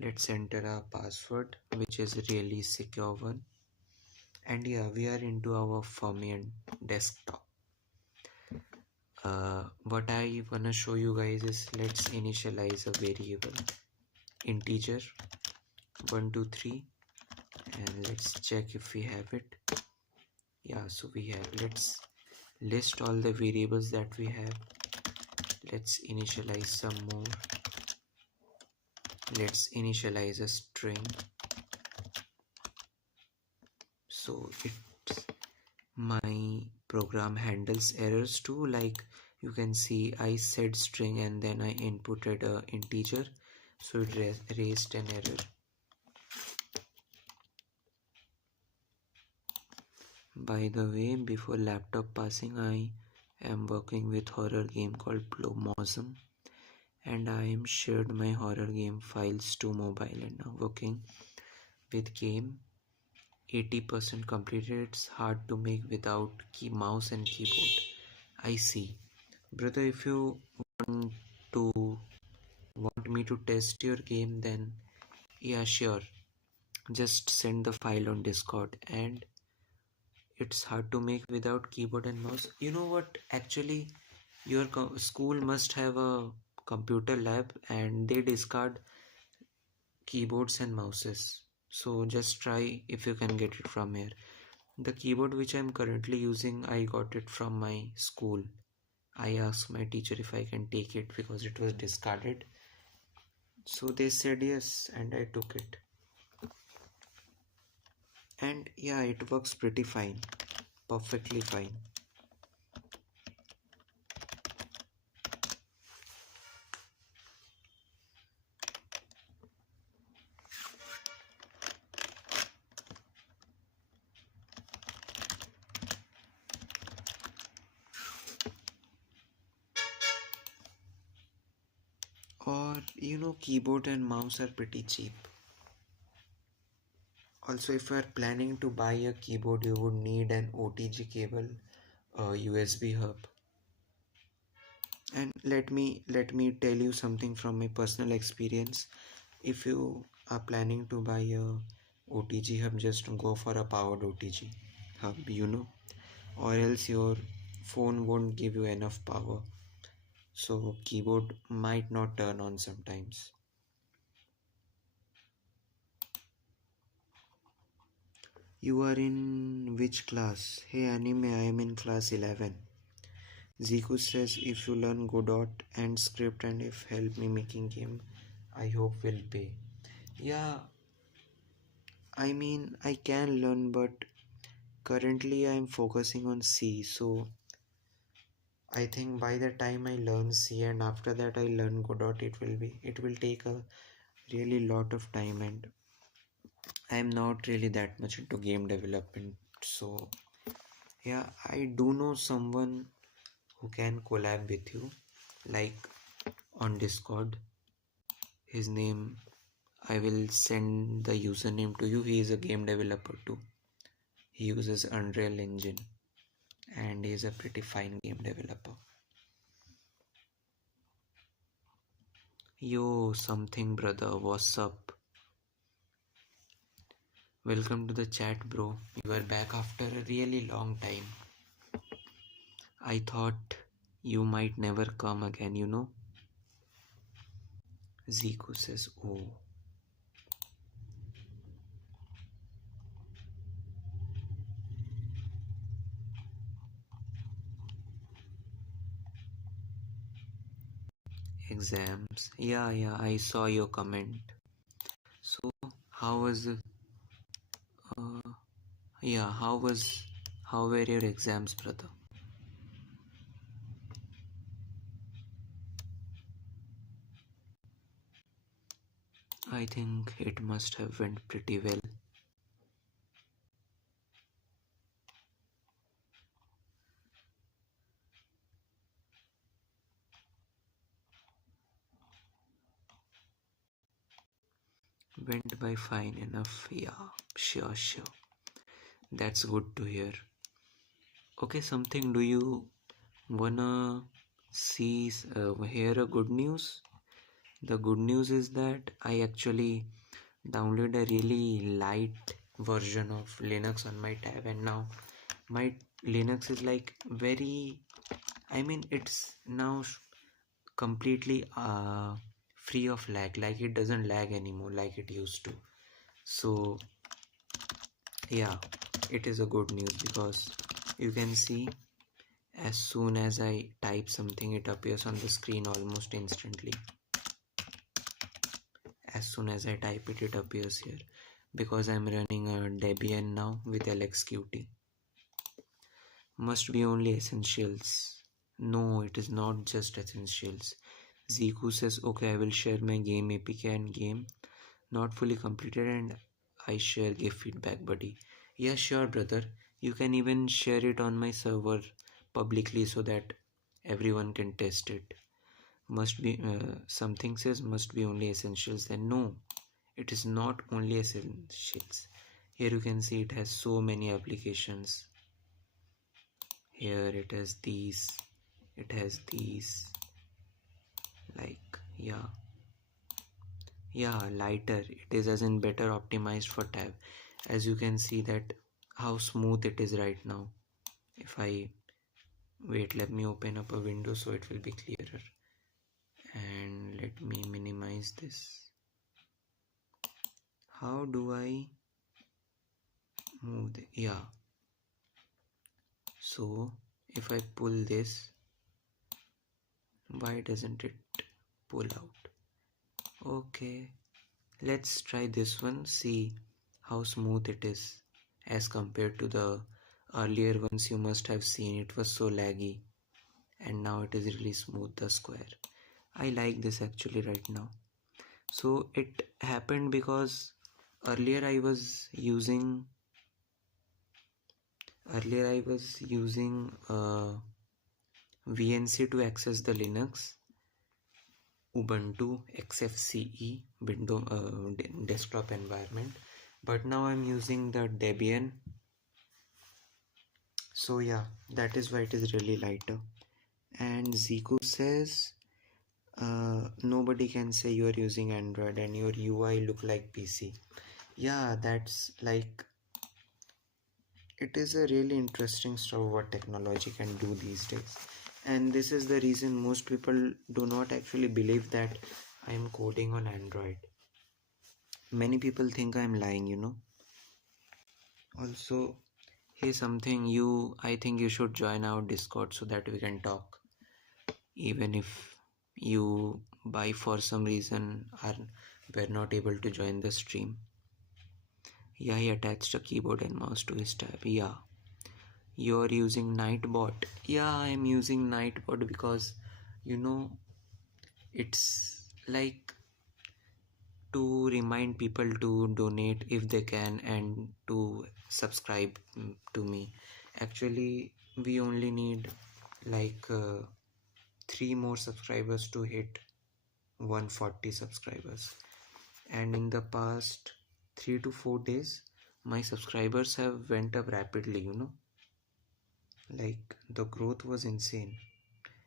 Let's enter our password, which is really secure one. And yeah, we are into our Fermion desktop. What I wanna show you guys is, let's initialize a variable integer 123 and let's check if we have it. Yeah, so we have. Let's list all the variables that we have. Let's initialize some more. Let's initialize a string. So my program handles errors too. Like you can see, I said string and then I inputted a integer, so it raised an error. By the way, before laptop passing, I am working with horror game called Plomosm, and I am shared my horror game files to mobile and now working with game 80% completed. It's hard to make without mouse and keyboard. I see. Brother, if you want me to test your game, then yeah, sure. Just send the file on Discord. And it's hard to make without keyboard and mouse. You know what? Actually, your school must have a computer lab and they discard keyboards and mouses. So just try if you can get it from here. The keyboard which I'm currently using, I got it from my school. I asked my teacher if I can take it because it was discarded. So they said yes, and I took it. And yeah, it works pretty fine. Perfectly fine. Or keyboard and mouse are pretty cheap. Also, if you are planning to buy a keyboard, you would need an OTG cable, a USB hub. And let me tell you something from my personal experience. If you are planning to buy a OTG hub, just go for a powered OTG hub, or else your phone won't give you enough power. So keyboard might not turn on sometimes. You are in which class? Hey anime, I am in class 11. Ziku says if you learn Godot and script and if help me making game, I hope will pay. Yeah, I mean I can learn, but currently I am focusing on C, so I think by the time I learn C and after that I learn Godot, it will take a really lot of time, and I am not really that much into game development. So yeah, I do know someone who can collab with you, like on Discord. His name, I will send the username to you. He is a game developer too. He uses Unreal Engine and is a pretty fine game developer. Yo, something brother, what's up? Welcome to the chat, bro. You are back after a really long time. I thought you might never come again, you know? Zico says, oh. Exams. Yeah, I saw your comment. So, how was yeah, how were your exams, brother? I think it must have went pretty well. Went by fine enough. Yeah, sure. That's good to hear. Okay, something, do you wanna hear a good news? The good news is that I actually downloaded a really light version of Linux on my tab, and now my Linux is like it's now completely free of lag. Like, it doesn't lag anymore like it used to. So yeah, it is a good news because you can see as soon as I type something, it appears on the screen almost instantly. As soon as I type it, it appears here because I'm running a Debian now with LXQT. Must be only essentials. No, it is not just essentials. Ziku says, okay, I will share my game APK and game not fully completed, and I share give feedback, buddy. Yeah, sure, brother. You can even share it on my server publicly so that everyone can test it. Must be something says must be only essentials. Then no, it is not only essentials. Here you can see it has so many applications. Here it has these, like, lighter. It is as in better optimized for tab. As you can see that how smooth it is right now. If I wait, let me open up a window so it will be clearer, and let me minimize this. How do I move so if I pull this, why doesn't it pull out? Okay, let's try this one, see how smooth it is as compared to the earlier ones. You must have seen it was so laggy, and now it is really smooth, the square. I like this actually right now. So it happened because earlier I was using VNC to access the Linux, Ubuntu, XFCE, desktop environment, but now I'm using the Debian. So yeah, that is why it is really lighter. And Zico says, nobody can say you are using Android and your UI look like PC. Yeah, that's like, it is a really interesting stuff what technology can do these days. And this is the reason most people do not actually believe that I am coding on Android. Many people think I am lying, you know. Also, here's something, I think you should join our Discord so that we can talk. Even if you by for some reason were not able to join the stream. Yeah, he attached a keyboard and mouse to his tab. Yeah. You're using Nightbot. Yeah, I'm using Nightbot because, you know, it's like to remind people to donate if they can and to subscribe to me. Actually, we only need like 3 more subscribers to hit 140 subscribers. And in the past 3 to 4 days, my subscribers have went up rapidly, you know. Like the growth was insane,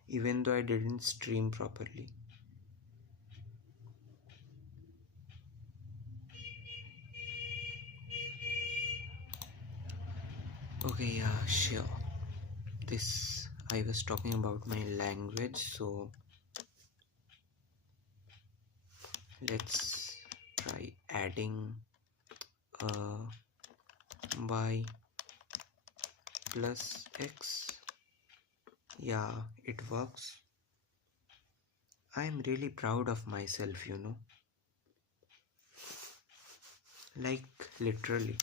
even though I didn't stream properly. Okay, yeah, sure. This I was talking about my language, so let's try adding y plus x. Yeah, it works. I'm really proud of myself, you know. Like literally.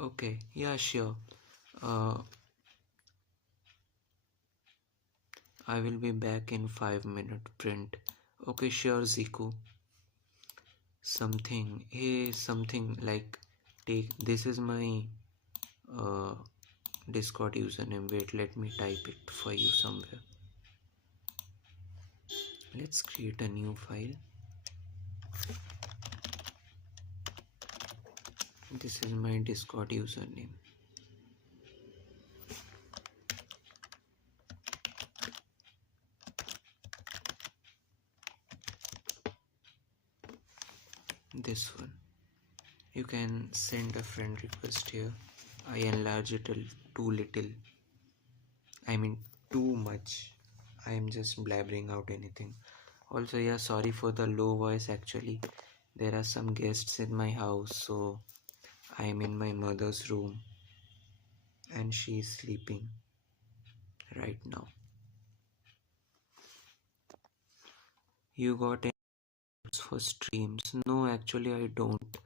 Okay, yeah, sure. Uh, I will be back in 5 minutes. Print. Okay, sure, Zico. Something like take. This is my uh, Discord username. Wait, let me type it for you somewhere. Let's create a new file. This is my Discord username. This one. You can send a friend request here. I enlarge it too little. I mean, too much. I am just blabbering out anything. Also, yeah, sorry for the low voice. Actually, there are some guests in my house, so I am in my mother's room and she is sleeping right now. You got any tips for streams? No, actually, I don't.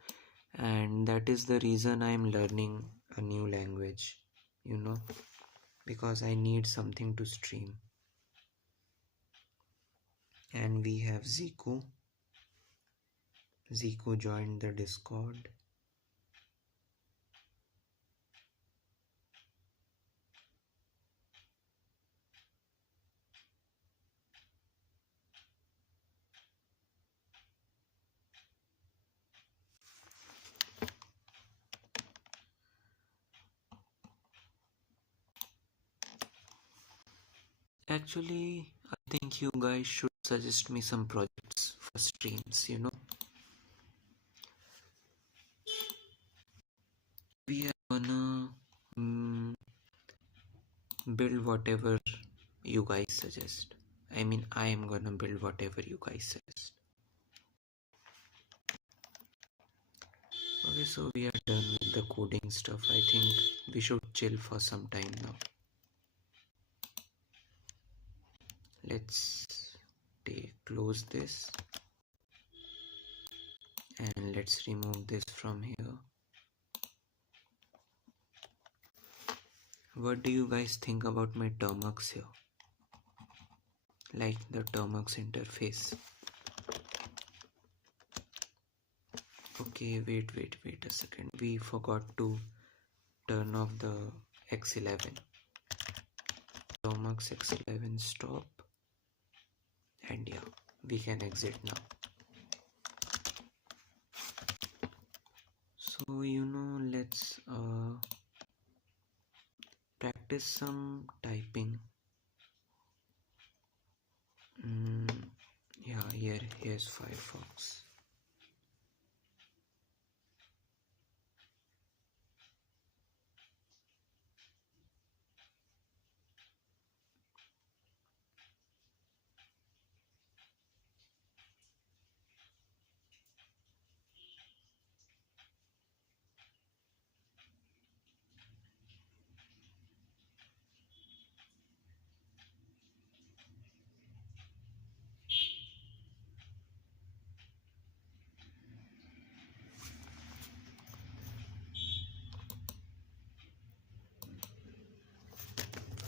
And that is the reason I am learning a new language, you know, because I need something to stream. And we have Zico. Zico joined the Discord. Actually, I think you guys should suggest me some projects for streams, you know. We are gonna build whatever you guys suggest. I mean, I am gonna build whatever you guys suggest. Okay, so we are done with the coding stuff. I think we should chill for some time now. Let's close this and let's remove this from here. What do you guys think about my Termux here? Like the Termux interface. Okay, wait a second. We forgot to turn off the X11. Termux X11 stop. And yeah, we can exit now. So, you know, let's practice some typing. Yeah, here's Firefox.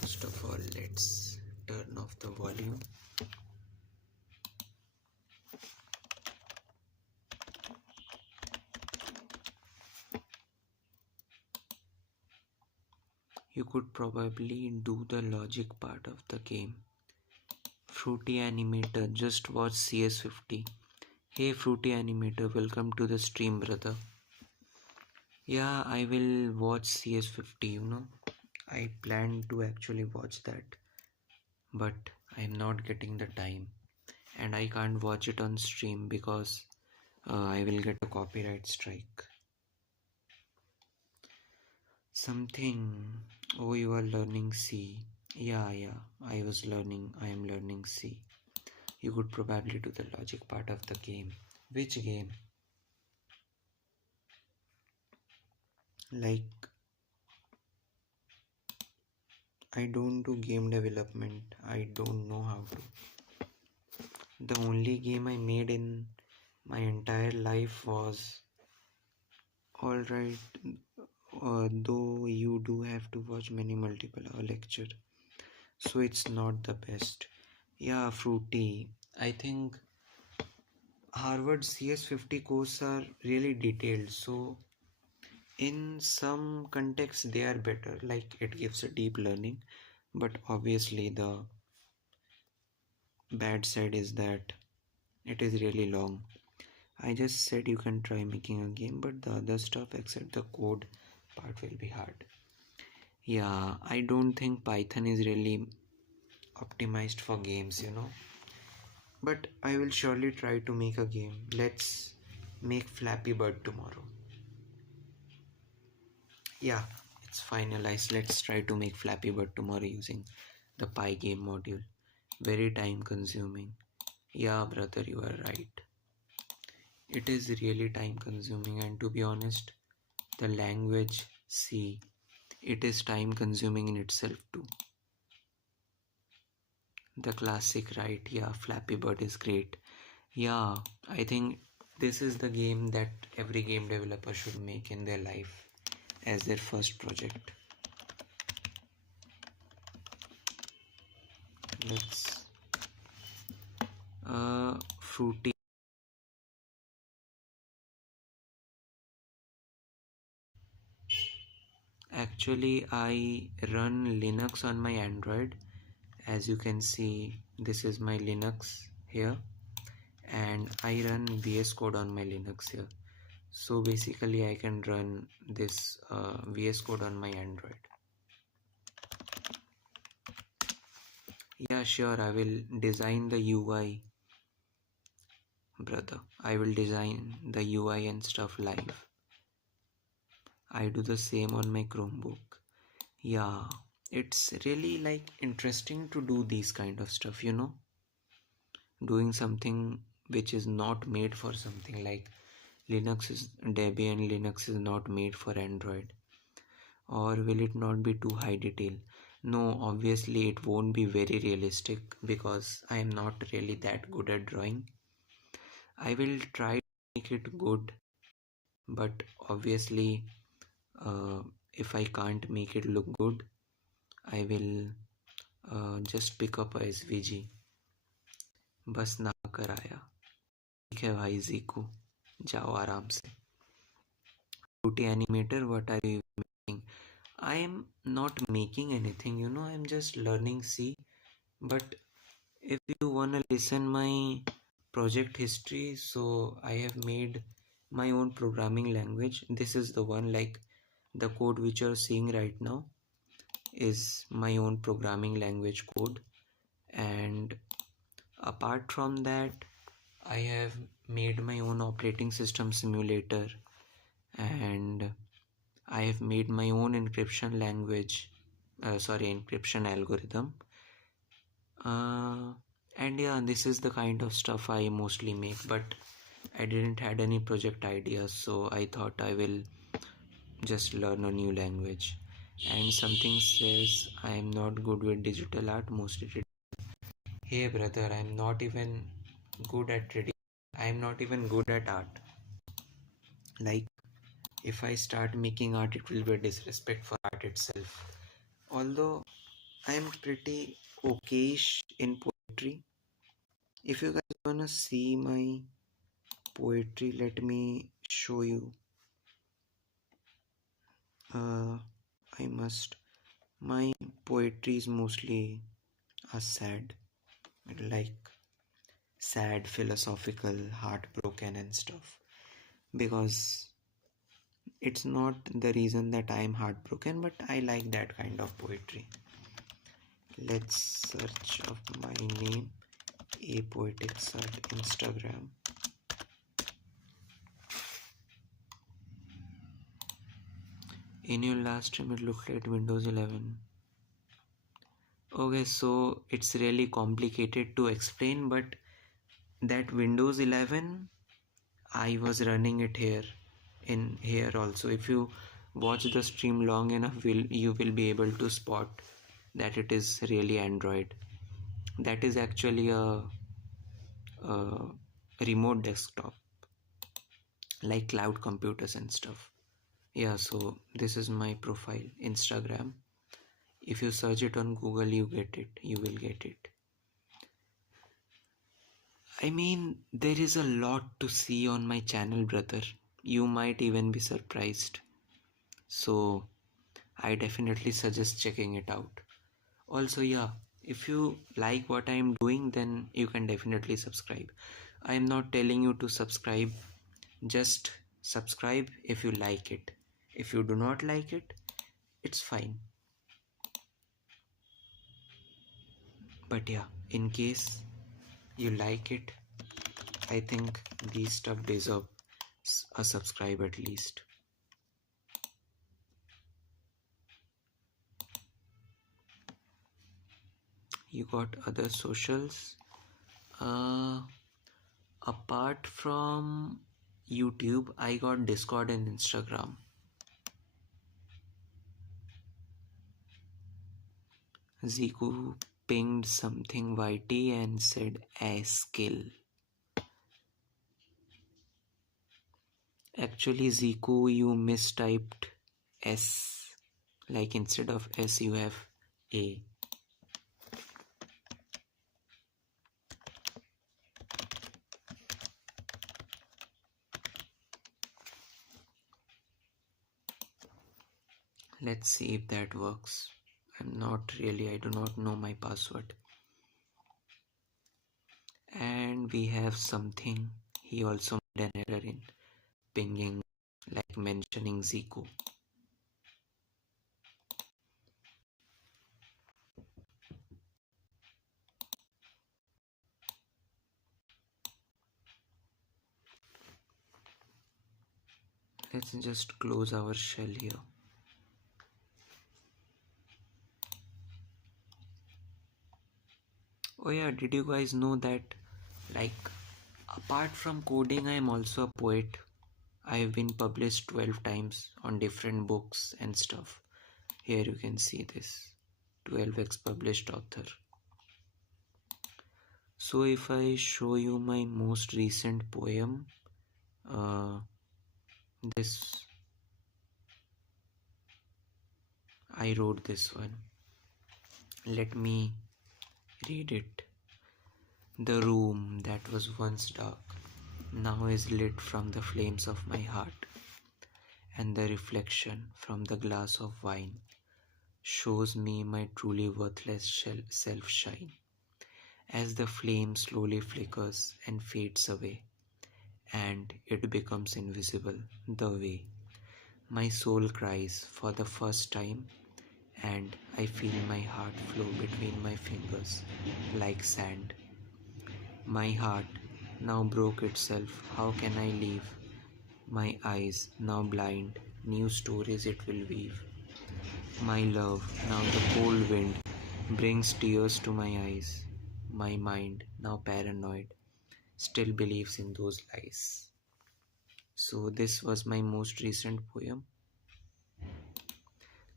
First of all, let's turn off the volume. You could probably do the logic part of the game Fruity Animator, just watch CS50. Hey Fruity Animator, welcome to the stream, brother. Yeah, I will watch CS50, you know. I plan to actually watch that, but I'm not getting the time, and I can't watch it on stream because I will get a copyright strike. Something. Oh, you are learning C. Yeah, I am learning C. You could probably do the logic part of the game. Which game? Like, I don't do game development. I don't know how to. The only game I made in my entire life was alright, though you do have to watch many multiple hour lecture, so it's not the best. Yeah, Fruity. I think Harvard CS50 courses are really detailed, so in some contexts they are better, like it gives a deep learning, but obviously the bad side is that it is really long. I just said you can try making a game, but the other stuff except the code part will be hard. Yeah, I don't think Python is really optimized for games, you know. But I will surely try to make a game. Let's make Flappy Bird tomorrow. Yeah, it's finalized. Let's try to make Flappy Bird tomorrow using the Pygame module. Very time consuming. Yeah, brother, you are right. It is really time consuming, and to be honest, the language C, it is time consuming in itself too. The classic, right? Yeah, Flappy Bird is great. Yeah, I think this is the game that every game developer should make in their life as their first project. Let's Fruity. Actually, I run Linux on my Android. As you can see, this is my Linux here, and I run VS Code on my Linux here. So basically, I can run this VS Code on my Android. Yeah, sure, I will design the UI, brother. I will design the UI and stuff live. I do the same on my Chromebook. Yeah, it's really like interesting to do these kind of stuff, you know, doing something which is not made for something like Linux is Debian, Linux is not made for Android. Or will it not be too high detail? No, obviously it won't be very realistic because I am not really that good at drawing. I will try to make it good, but obviously if I can't make it look good, I will just pick up a SVG. बस ना कर आया. ठीक है भाई Ziku, जाओ आराम से. Fruity Animator, what are you making? I am not making anything, you know, I'm just learning C. But if you wanna listen my project history, so I have made my own programming language. This is the one, like the code which you're seeing right now is my own programming language code. And apart from that, I have made my own operating system simulator, and I have made my own encryption language, encryption algorithm. And yeah, this is the kind of stuff I mostly make, but I didn't had any project ideas, so I thought I will just learn a new language. And something says I am not good with digital art, mostly. Hey brother, I'm not even good at trading. I'm not even good at art. Like, if I start making art, it will be a disrespect for art itself. Although I'm pretty okayish in poetry. If you guys wanna see my poetry, let me show you. I must. My poetry is mostly sad. like sad, philosophical, heartbroken, and stuff. Because it's not the reason that I am heartbroken, but I like that kind of poetry. Let's search up my name, A Poetics at Instagram. In your last stream, it looked like Windows 11. Okay, so it's really complicated to explain, but that Windows 11, I was running it here also. If you watch the stream long enough, you will be able to spot that it is really Android. That is actually a remote desktop, like cloud computers and stuff. Yeah, so this is my profile, Instagram. If you search it on Google, you will get it. I mean, there is a lot to see on my channel, brother. You might even be surprised. So I definitely suggest checking it out. Also, yeah, if you like what I am doing, then you can definitely subscribe. I am not telling you to subscribe. Just subscribe if you like it. If you do not like it, it's fine. But yeah, in case you like it, I think these stuff deserve a subscribe at least. You got other socials? Apart from YouTube, I got Discord and Instagram. Ziku pinged something YT and said skill. Actually, Ziku, you mistyped S. Like instead of S, you have A. Let's see if that works. I do not know my password. And we have something. He also made an error in pinging, like mentioning Ziku. Let's just close our shell here. Oh yeah, did you guys know that, like, apart from coding, I am also a poet. I have been published 12 times on different books and stuff. Here you can see this 12x published author. So if I show you my most recent poem, I wrote this one. Let me read it. The room that was once dark now is lit from the flames of my heart, and the reflection from the glass of wine shows me my truly worthless self shine. As the flame slowly flickers and fades away, and it becomes invisible the way my soul cries for the first time, and I feel my heart flow between my fingers like sand. My heart now broke itself, how can I leave? My eyes now blind, new stories it will weave. My love, now the cold wind brings tears to my eyes. My mind, now paranoid, still believes in those lies. So this was my most recent poem.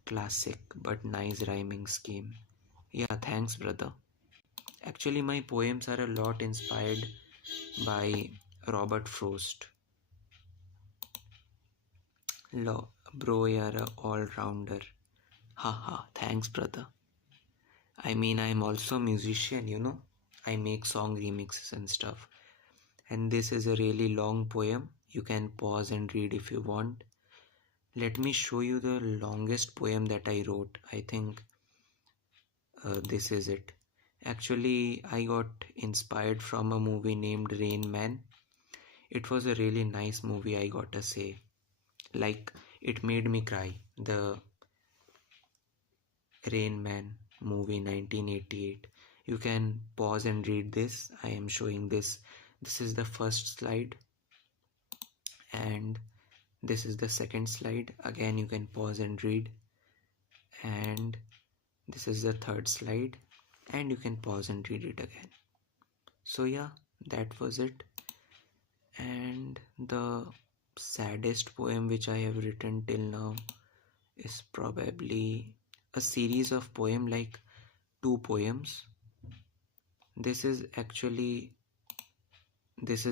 Classic but nice rhyming scheme. Yeah, thanks, brother. Actually, my poems are a lot inspired by Robert Frost. Bro, you're a all-rounder. Haha, thanks, brother. I mean, I'm also a musician, you know. I make song remixes and stuff. And this is a really long poem. You can pause and read if you want. Let me show you the longest poem that I wrote. I think this is it. Actually, I got inspired from a movie named Rain Man. It was a really nice movie, I gotta say. Like, it made me cry. The Rain Man movie 1988. You can pause and read this. I am showing this. This is the first slide, and this is the second slide. Again, you can pause and read. And this is the third slide, and you can pause and read it again. So, yeah, that was it. And the saddest poem which I have written till now is probably a series of poem, like 2 poems. This is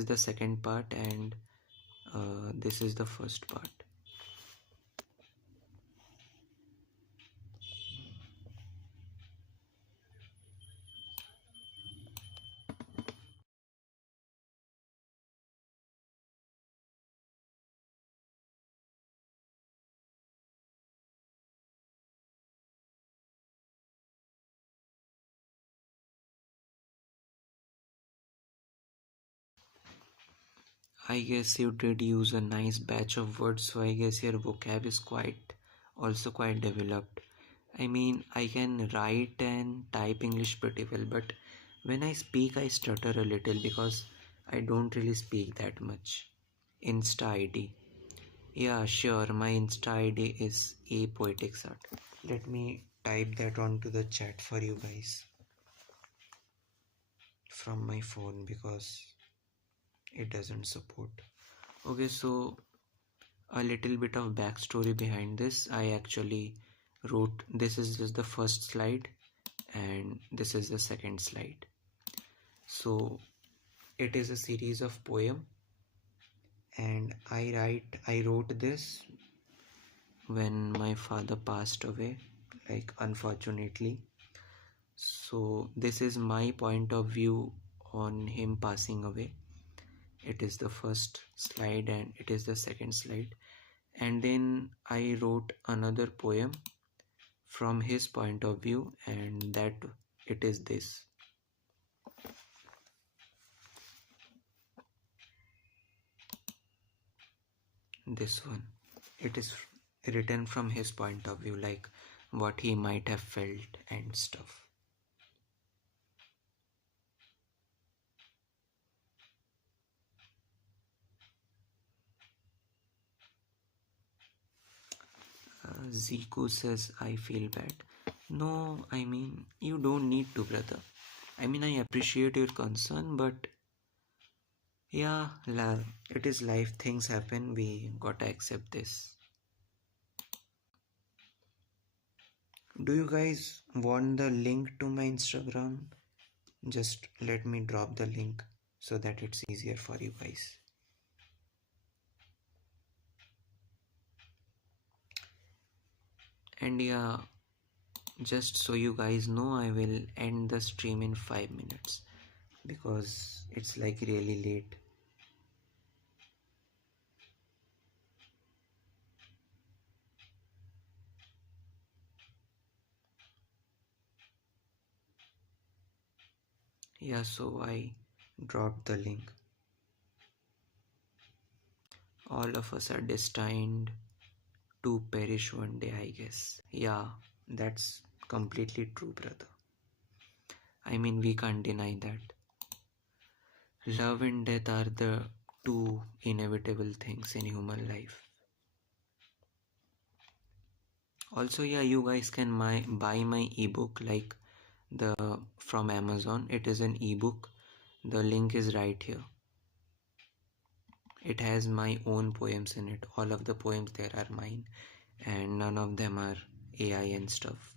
the second part, and this is the first part. I guess you did use a nice batch of words, so I guess your vocab is quite developed. I mean, I can write and type English pretty well, but when I speak, I stutter a little because I don't really speak that much. Insta ID. Yeah, sure, my Insta ID is A Poetics Art. Let me type that onto the chat for you guys from my phone because it doesn't support. Okay, so a little bit of backstory behind this. I actually wrote, this is just the first slide, and this is the second slide. So it is a series of poem, and I wrote this when my father passed away, like, unfortunately. So this is my point of view on him passing away. It is the first slide and it is the second slide. And then I wrote another poem from his point of view, and that it is this one. It is written from his point of view, like what he might have felt and stuff. Ziku says, I feel bad. No, I mean, you don't need to, brother. I mean, I appreciate your concern, but yeah, it is life. Things happen. We gotta accept this. Do you guys want the link to my Instagram? Just let me drop the link so that it's easier for you guys. And yeah, just so you guys know, I will end the stream in 5 minutes because it's like really late. Yeah, so I dropped the link. All of us are destined to perish one day, I guess. Yeah, that's completely true, brother. I mean, we can't deny that. Love and death are the two inevitable things in human life. Also, yeah, you guys can buy my ebook, like the from Amazon. It is an ebook. The link is right here. It has my own poems in it. All of the poems there are mine, and none of them are AI and stuff.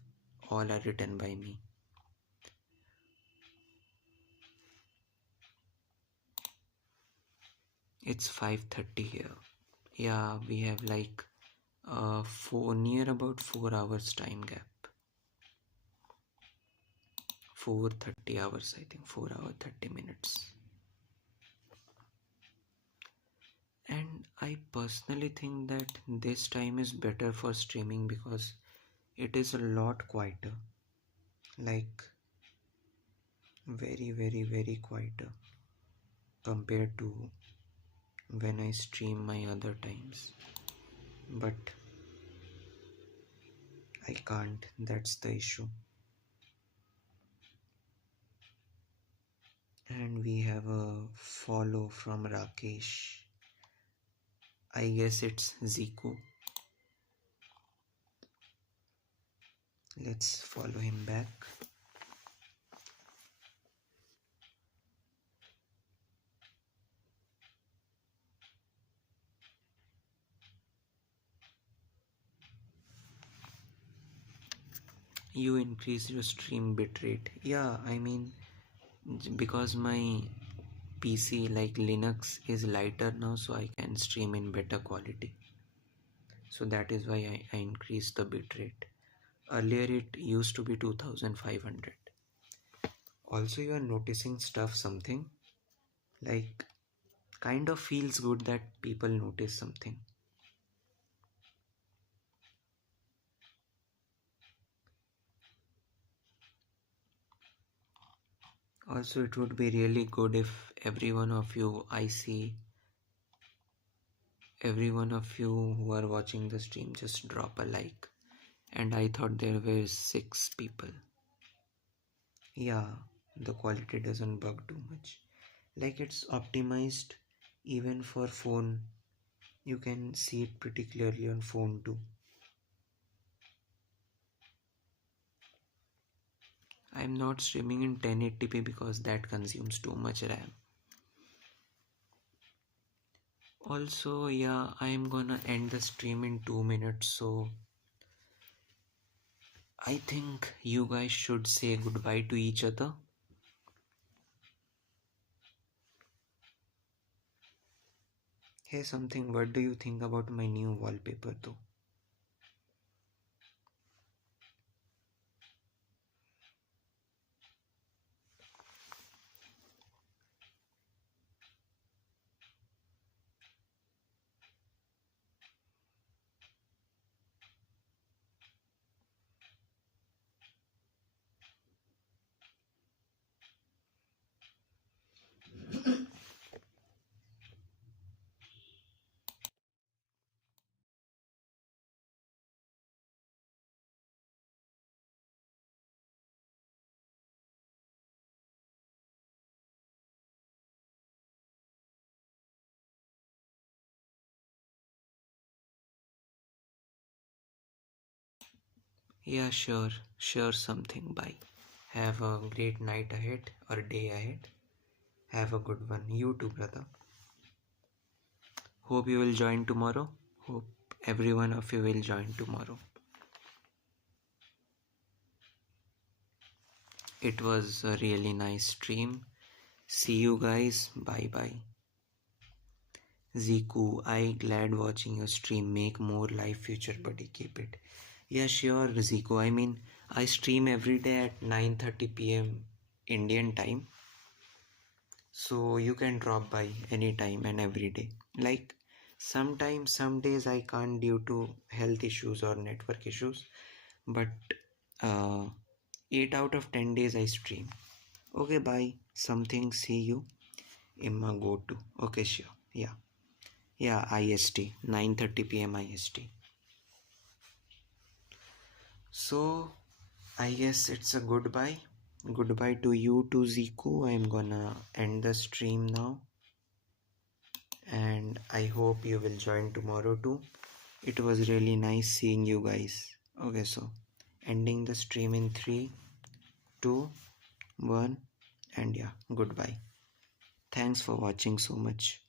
All are written by me. It's 5:30 here. Yeah, we have like near about 4 hours time gap. 4:30 hours, I think. 4 hours 30 minutes. And I personally think that this time is better for streaming because it is a lot quieter. Like, very quieter compared to when I stream my other times, but I can't, that's the issue. And we have a follow from Rakesh. I guess it's Zico. Let's follow him back. You increase your stream bitrate. Yeah, I mean, because my PC like Linux is lighter now, so I can stream in better quality. So that is why I increased the bitrate. Earlier it used to be 2500. Also, you are noticing something like kind of feels good that people notice something. Also, it would be really good if every one of you who are watching the stream just drop a like. And I thought there were 6 people. Yeah, the quality doesn't bug too much. Like it's optimized even for phone. You can see it pretty clearly on phone too. I'm not streaming in 1080p because that consumes too much RAM. Also, yeah, I'm gonna end the stream in 2 minutes, so I think you guys should say goodbye to each other. Hey, something, what do you think about my new wallpaper though? Yeah, sure, something, bye. Have a great night ahead or day ahead. Have a good one. You too, brother. Hope you will join tomorrow. Hope every one of you will join tomorrow. It was a really nice stream. See you guys. Bye bye. Ziku, I glad watching your stream. Make more live future, buddy. Keep it. Yeah, sure, Ziku. I mean, I stream every day at 9:30 p.m. Indian time. So you can drop by anytime and every day. Like sometimes, some days I can't due to health issues or network issues. But uh, 8 out of 10 days I stream. Okay, bye. Something, see you in my go to. Okay, sure. Yeah. Yeah, IST. 9:30 p.m. IST. So I guess it's a goodbye. Goodbye to you too, Zico. I'm gonna end the stream now. And I hope you will join tomorrow too. It was really nice seeing you guys. Okay, so ending the stream in 3, 2, 1, and yeah, goodbye. Thanks for watching so much.